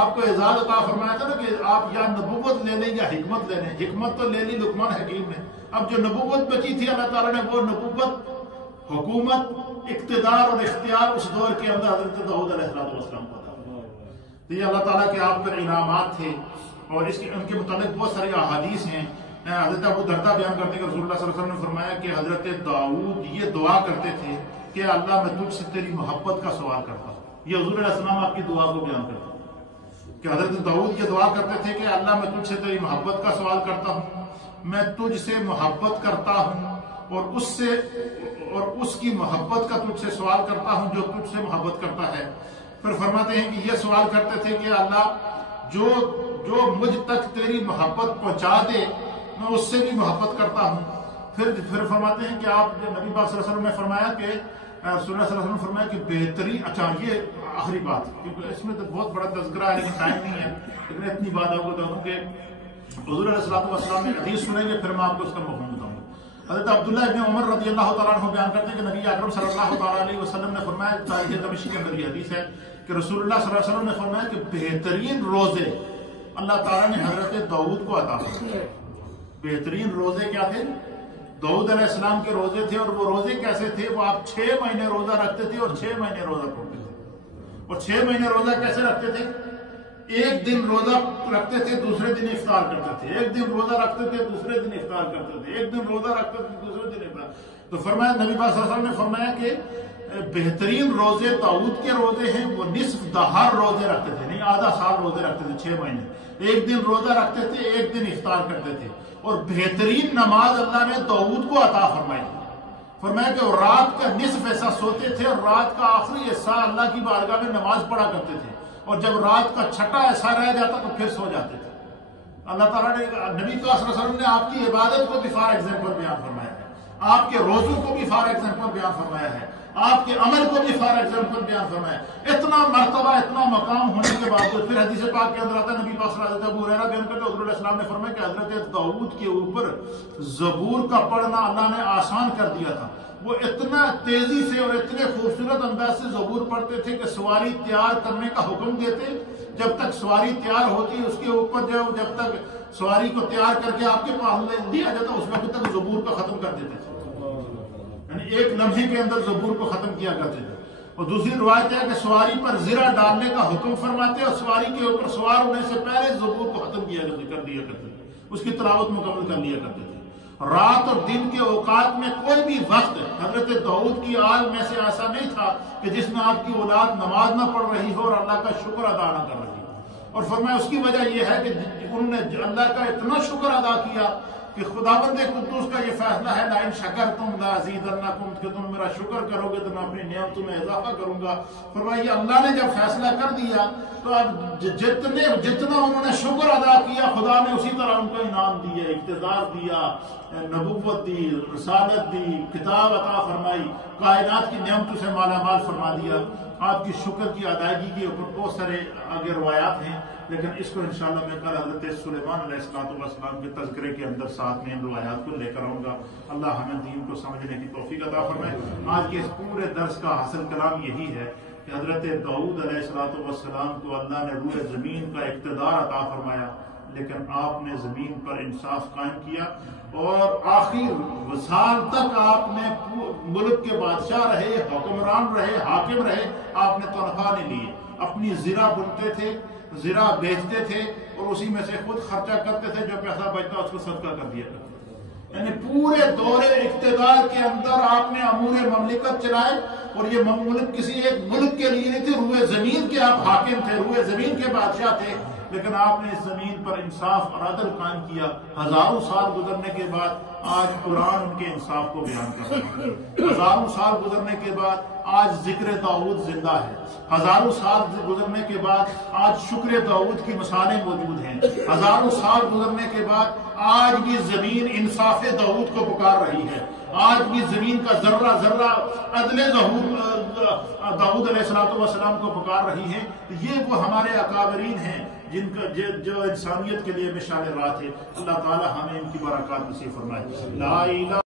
آپ کو اعزاز عطا فرمایا تھا نا کہ آپ یا نبوت لے لیں یا حکمت لے لیں، حکمت تو لے لی لقمان حکیم نے، اب جو نبوت بچی تھی اللہ تعالیٰ نے وہ نبوت، حکومت، اقتدار اور اختیار اس دور کے اندر حضرت داؤد علیہ السلام کو تھا۔ تو یہ اللہ تعالیٰ کے آپ پر انعامات تھے، اور ان کے متعلق بہت ساری احادیث ہیں۔ حضرت ابو درداء بیان کرتے ہیں کہ رسول اللہ صلی اللہ علیہ وسلم نے فرمایا کہ حضرت داؤد یہ دعا کرتے تھے کہ اللہ میں تجھ سے تیری محبت کا سوال کرتا ہوں۔ یہ حضور علیہ السلام آپ کی دعا کو بیان کرتے ہیں کہ حضرت داؤد یہ دعا کرتے تھے کہ اللہ میں تجھ سے تیری محبت کا سوال کرتا ہوں، میں تجھ سے محبت کرتا ہوں اور اس کی محبت کا تجھ سے سوال کرتا ہوں جو تجھ سے محبت کرتا ہے۔ پھر فرماتے ہیں کہ یہ سوال کرتے تھے کہ اللہ جو مجھ تک تیری محبت پہنچا دے میں اس سے بھی محبت کرتا ہوں۔ پھر فرماتے ہیں کہ آپ نبی پاک صلی اللہ علیہ وسلم نے فرمایا کہ رسول اللہ صلی اللہ علیہ وسلم نے فرمایا کہ بہترین، اچھا یہ آخری بات کیونکہ اس میں تو بہت بڑا تذکرہ ہے لیکن ٹائم نہیں ہے، لیکن اتنی بات آپ کو بتا دوں کہ حضور علیہ السلام نے حدیث سنیں گے پھر میں آپ کو اس کا مفہوم بتاؤں گا۔ حضرت عبداللہ ابن عمر رضی اللہ تعالیٰ عنہ بیان کرتے ہیں کہ نبی اکرم صلی اللہ تعالیٰ علیہ وسلم نے فرمایا، تاریخ دمشق کے اندر یہ حدیث ہے کہ رسول اللہ صلی اللہ علیہ وسلم نے فرمایا کہ بہترین روزے اللہ تعالیٰ نے حضرت داؤد کو عطا فرمائے۔ بہترین روزے کیا تھے؟ داؤد علیہ السلام کے روزے تھے، اور وہ روزے کیسے تھے؟ وہ آپ 6 مہینے روزہ رکھتے تھے اور 6 مہینے روزہ چھوڑتے تھے۔ اور 6 مہینے روزہ کیسے رکھتے تھے؟ ایک دن روزہ رکھتے تھے دوسرے دن افطار کرتے تھے، ایک دن روزہ رکھتے تھے دوسرے دن افطار کرتے تھے، ایک دن روزہ رکھتے تھے دوسرے دن افطار۔ تو فرمایا نبی پاک صلی اللہ علیہ وسلم نے فرمایا کہ بہترین روزے داؤد کے روزے ہیں، وہ نصف دہر روزے رکھتے تھے، نہیں آدھا سال روزے رکھتے تھے 6 مہینے، ایک دن روزہ رکھتے تھے ایک دن افطار کرتے تھے۔ اور بہترین نماز اللہ نے داؤد کو عطا فرمائی، فرمایا کہ رات کا نصف ایسا سوتے تھے اور رات کا آخری حصہ اللہ کی بارگاہ میں نماز پڑھا کرتے تھے، اور جب رات کا چھٹا ایسا رہ جاتا تو پھر سو جاتے تھے۔ اللہ تعالیٰ نے نبی صلی اللہ علیہ وسلم نے آپ کی عبادت کو بھی فار ایگزامپل بیان فرمایا ہے، آپ کے روزوں کو بھی فار ایگزامپل بیان فرمایا ہے، آپ کے عمل کو بھی فار ایگزامپل بیان فرمایا ہے۔ اتنا مرتبہ اتنا مقام ہونے کے باوجود پھر حدیث پاک کے اندر آتا ہے، نبی پاک صلی اللہ علیہ وسلم ابو ہریرہ بیان کرتے ہیں حضور علیہ السلام نے فرمایا کہ حضرت داؤد کے اوپر زبور کا پڑھنا اللہ نے آسان کر دیا تھا۔ وہ اتنا تیزی سے اور اتنے خوبصورت انداز سے زبور پڑھتے تھے کہ سواری تیار کرنے کا حکم دیتے، جب تک سواری تیار ہوتی اس کے اوپر جب تک سواری کو تیار کر کے آپ کے پاس لے دیا جاتا اس وقت تک زبور کو ختم کر دیتے تھے۔ یعنی ایک لمحے کے اندر زبور کو ختم کیا کرتے تھے. اور دوسری روایت ہے کہ سواری پر زرہ ڈالنے کا حکم فرماتے اور سواری کے اوپر سوار ہونے سے پہلے زبور کو ختم کر دیا کرتے تھے, اس کی تلاوت مکمل کر لیا کرتے تھے. رات اور دن کے اوقات میں کوئی بھی وقت حضرت داؤد کی آل میں سے ایسا نہیں تھا کہ جس میں آپ کی اولاد نماز نہ پڑھ رہی ہو اور اللہ کا شکر ادا نہ کر رہی ہو. اور فرمایا اس کی وجہ یہ ہے کہ انہوں نے اللہ کا اتنا شکر ادا کیا کہ خداوند قدوس کا یہ فیصلہ ہے لَإِن شَكَرْتُمْ لَأَزِيدَنَّكُمْ, کہ تم میرا شکر کرو گے تو میں اپنی نعمتوں میں اضافہ کروں گا. فرمایا اللہ نے جب فیصلہ کر دیا تو اب جتنا انہوں نے شکر ادا کیا خدا نے اسی طرح ان کو انعام دیا, اقتدار دیا, نبوت دی, رسالت دی, کتاب عطا فرمائی, کائنات کی نعمتوں سے مالا مال فرما دیا. آپ کی شکر کی ادائیگی کے اوپر بہت سارے آگے روایات ہیں, لیکن اس کو انشاءاللہ میں کل حضرت سلیمان علیہ السلام کے تذکرے کے اندر ساتھ میں ان روایات کو لے کر آؤں گا. اللہ ہمیں دین کو سمجھنے کی توفیق عطا فرمائے. آج کے اس پورے درس کا حاصل کلام یہی ہے کہ حضرت داؤد علیہ السلام کو اللہ نے روح زمین کا اقتدار عطا فرمایا, لیکن آپ نے زمین پر انصاف قائم کیا اور آخر وصال تک آپ نے ملک کے بادشاہ رہے, حکمران رہے, حاکم رہے. آپ نے تنخواہ نہیں لی, اپنی زرہ بنتے تھے, زرہ بیچتے تھے اور اسی میں سے خود خرچہ کرتے تھے, جو پیسہ بچتا اس کو صدقہ کر دیا کرتے. یعنی پورے دور اقتدار کے اندر آپ نے امور مملکت چلائے, اور یہ ملک کسی ایک ملک کے لیے نہیں تھے, روح زمین کے آپ حاکم تھے, روح زمین کے بادشاہ تھے, لیکن آپ نے اس زمین پر انصاف اور عدل قائم کیا. ہزاروں سال گزرنے کے بعد آج قرآن ان کے انصاف کو بیان کر رہا ہے. ہزاروں سال گزرنے کے بعد آج ذکر داؤد زندہ ہے. ہزاروں سال گزرنے کے بعد آج شکر داؤد کی مثالیں موجود ہیں. ہزاروں سال گزرنے کے بعد آج بھی زمین انصاف داؤد کو پکار رہی ہے. آج بھی زمین کا ذرہ ذرہ عدل داؤد علیہ السلام کو پکار رہی ہے. یہ وہ ہمارے اکابرین ہیں جن کا جو انسانیت کے لیے مشعل راہ تھے. اللہ تعالی ہمیں ان کی برکات نصیب فرمائے. لا الہ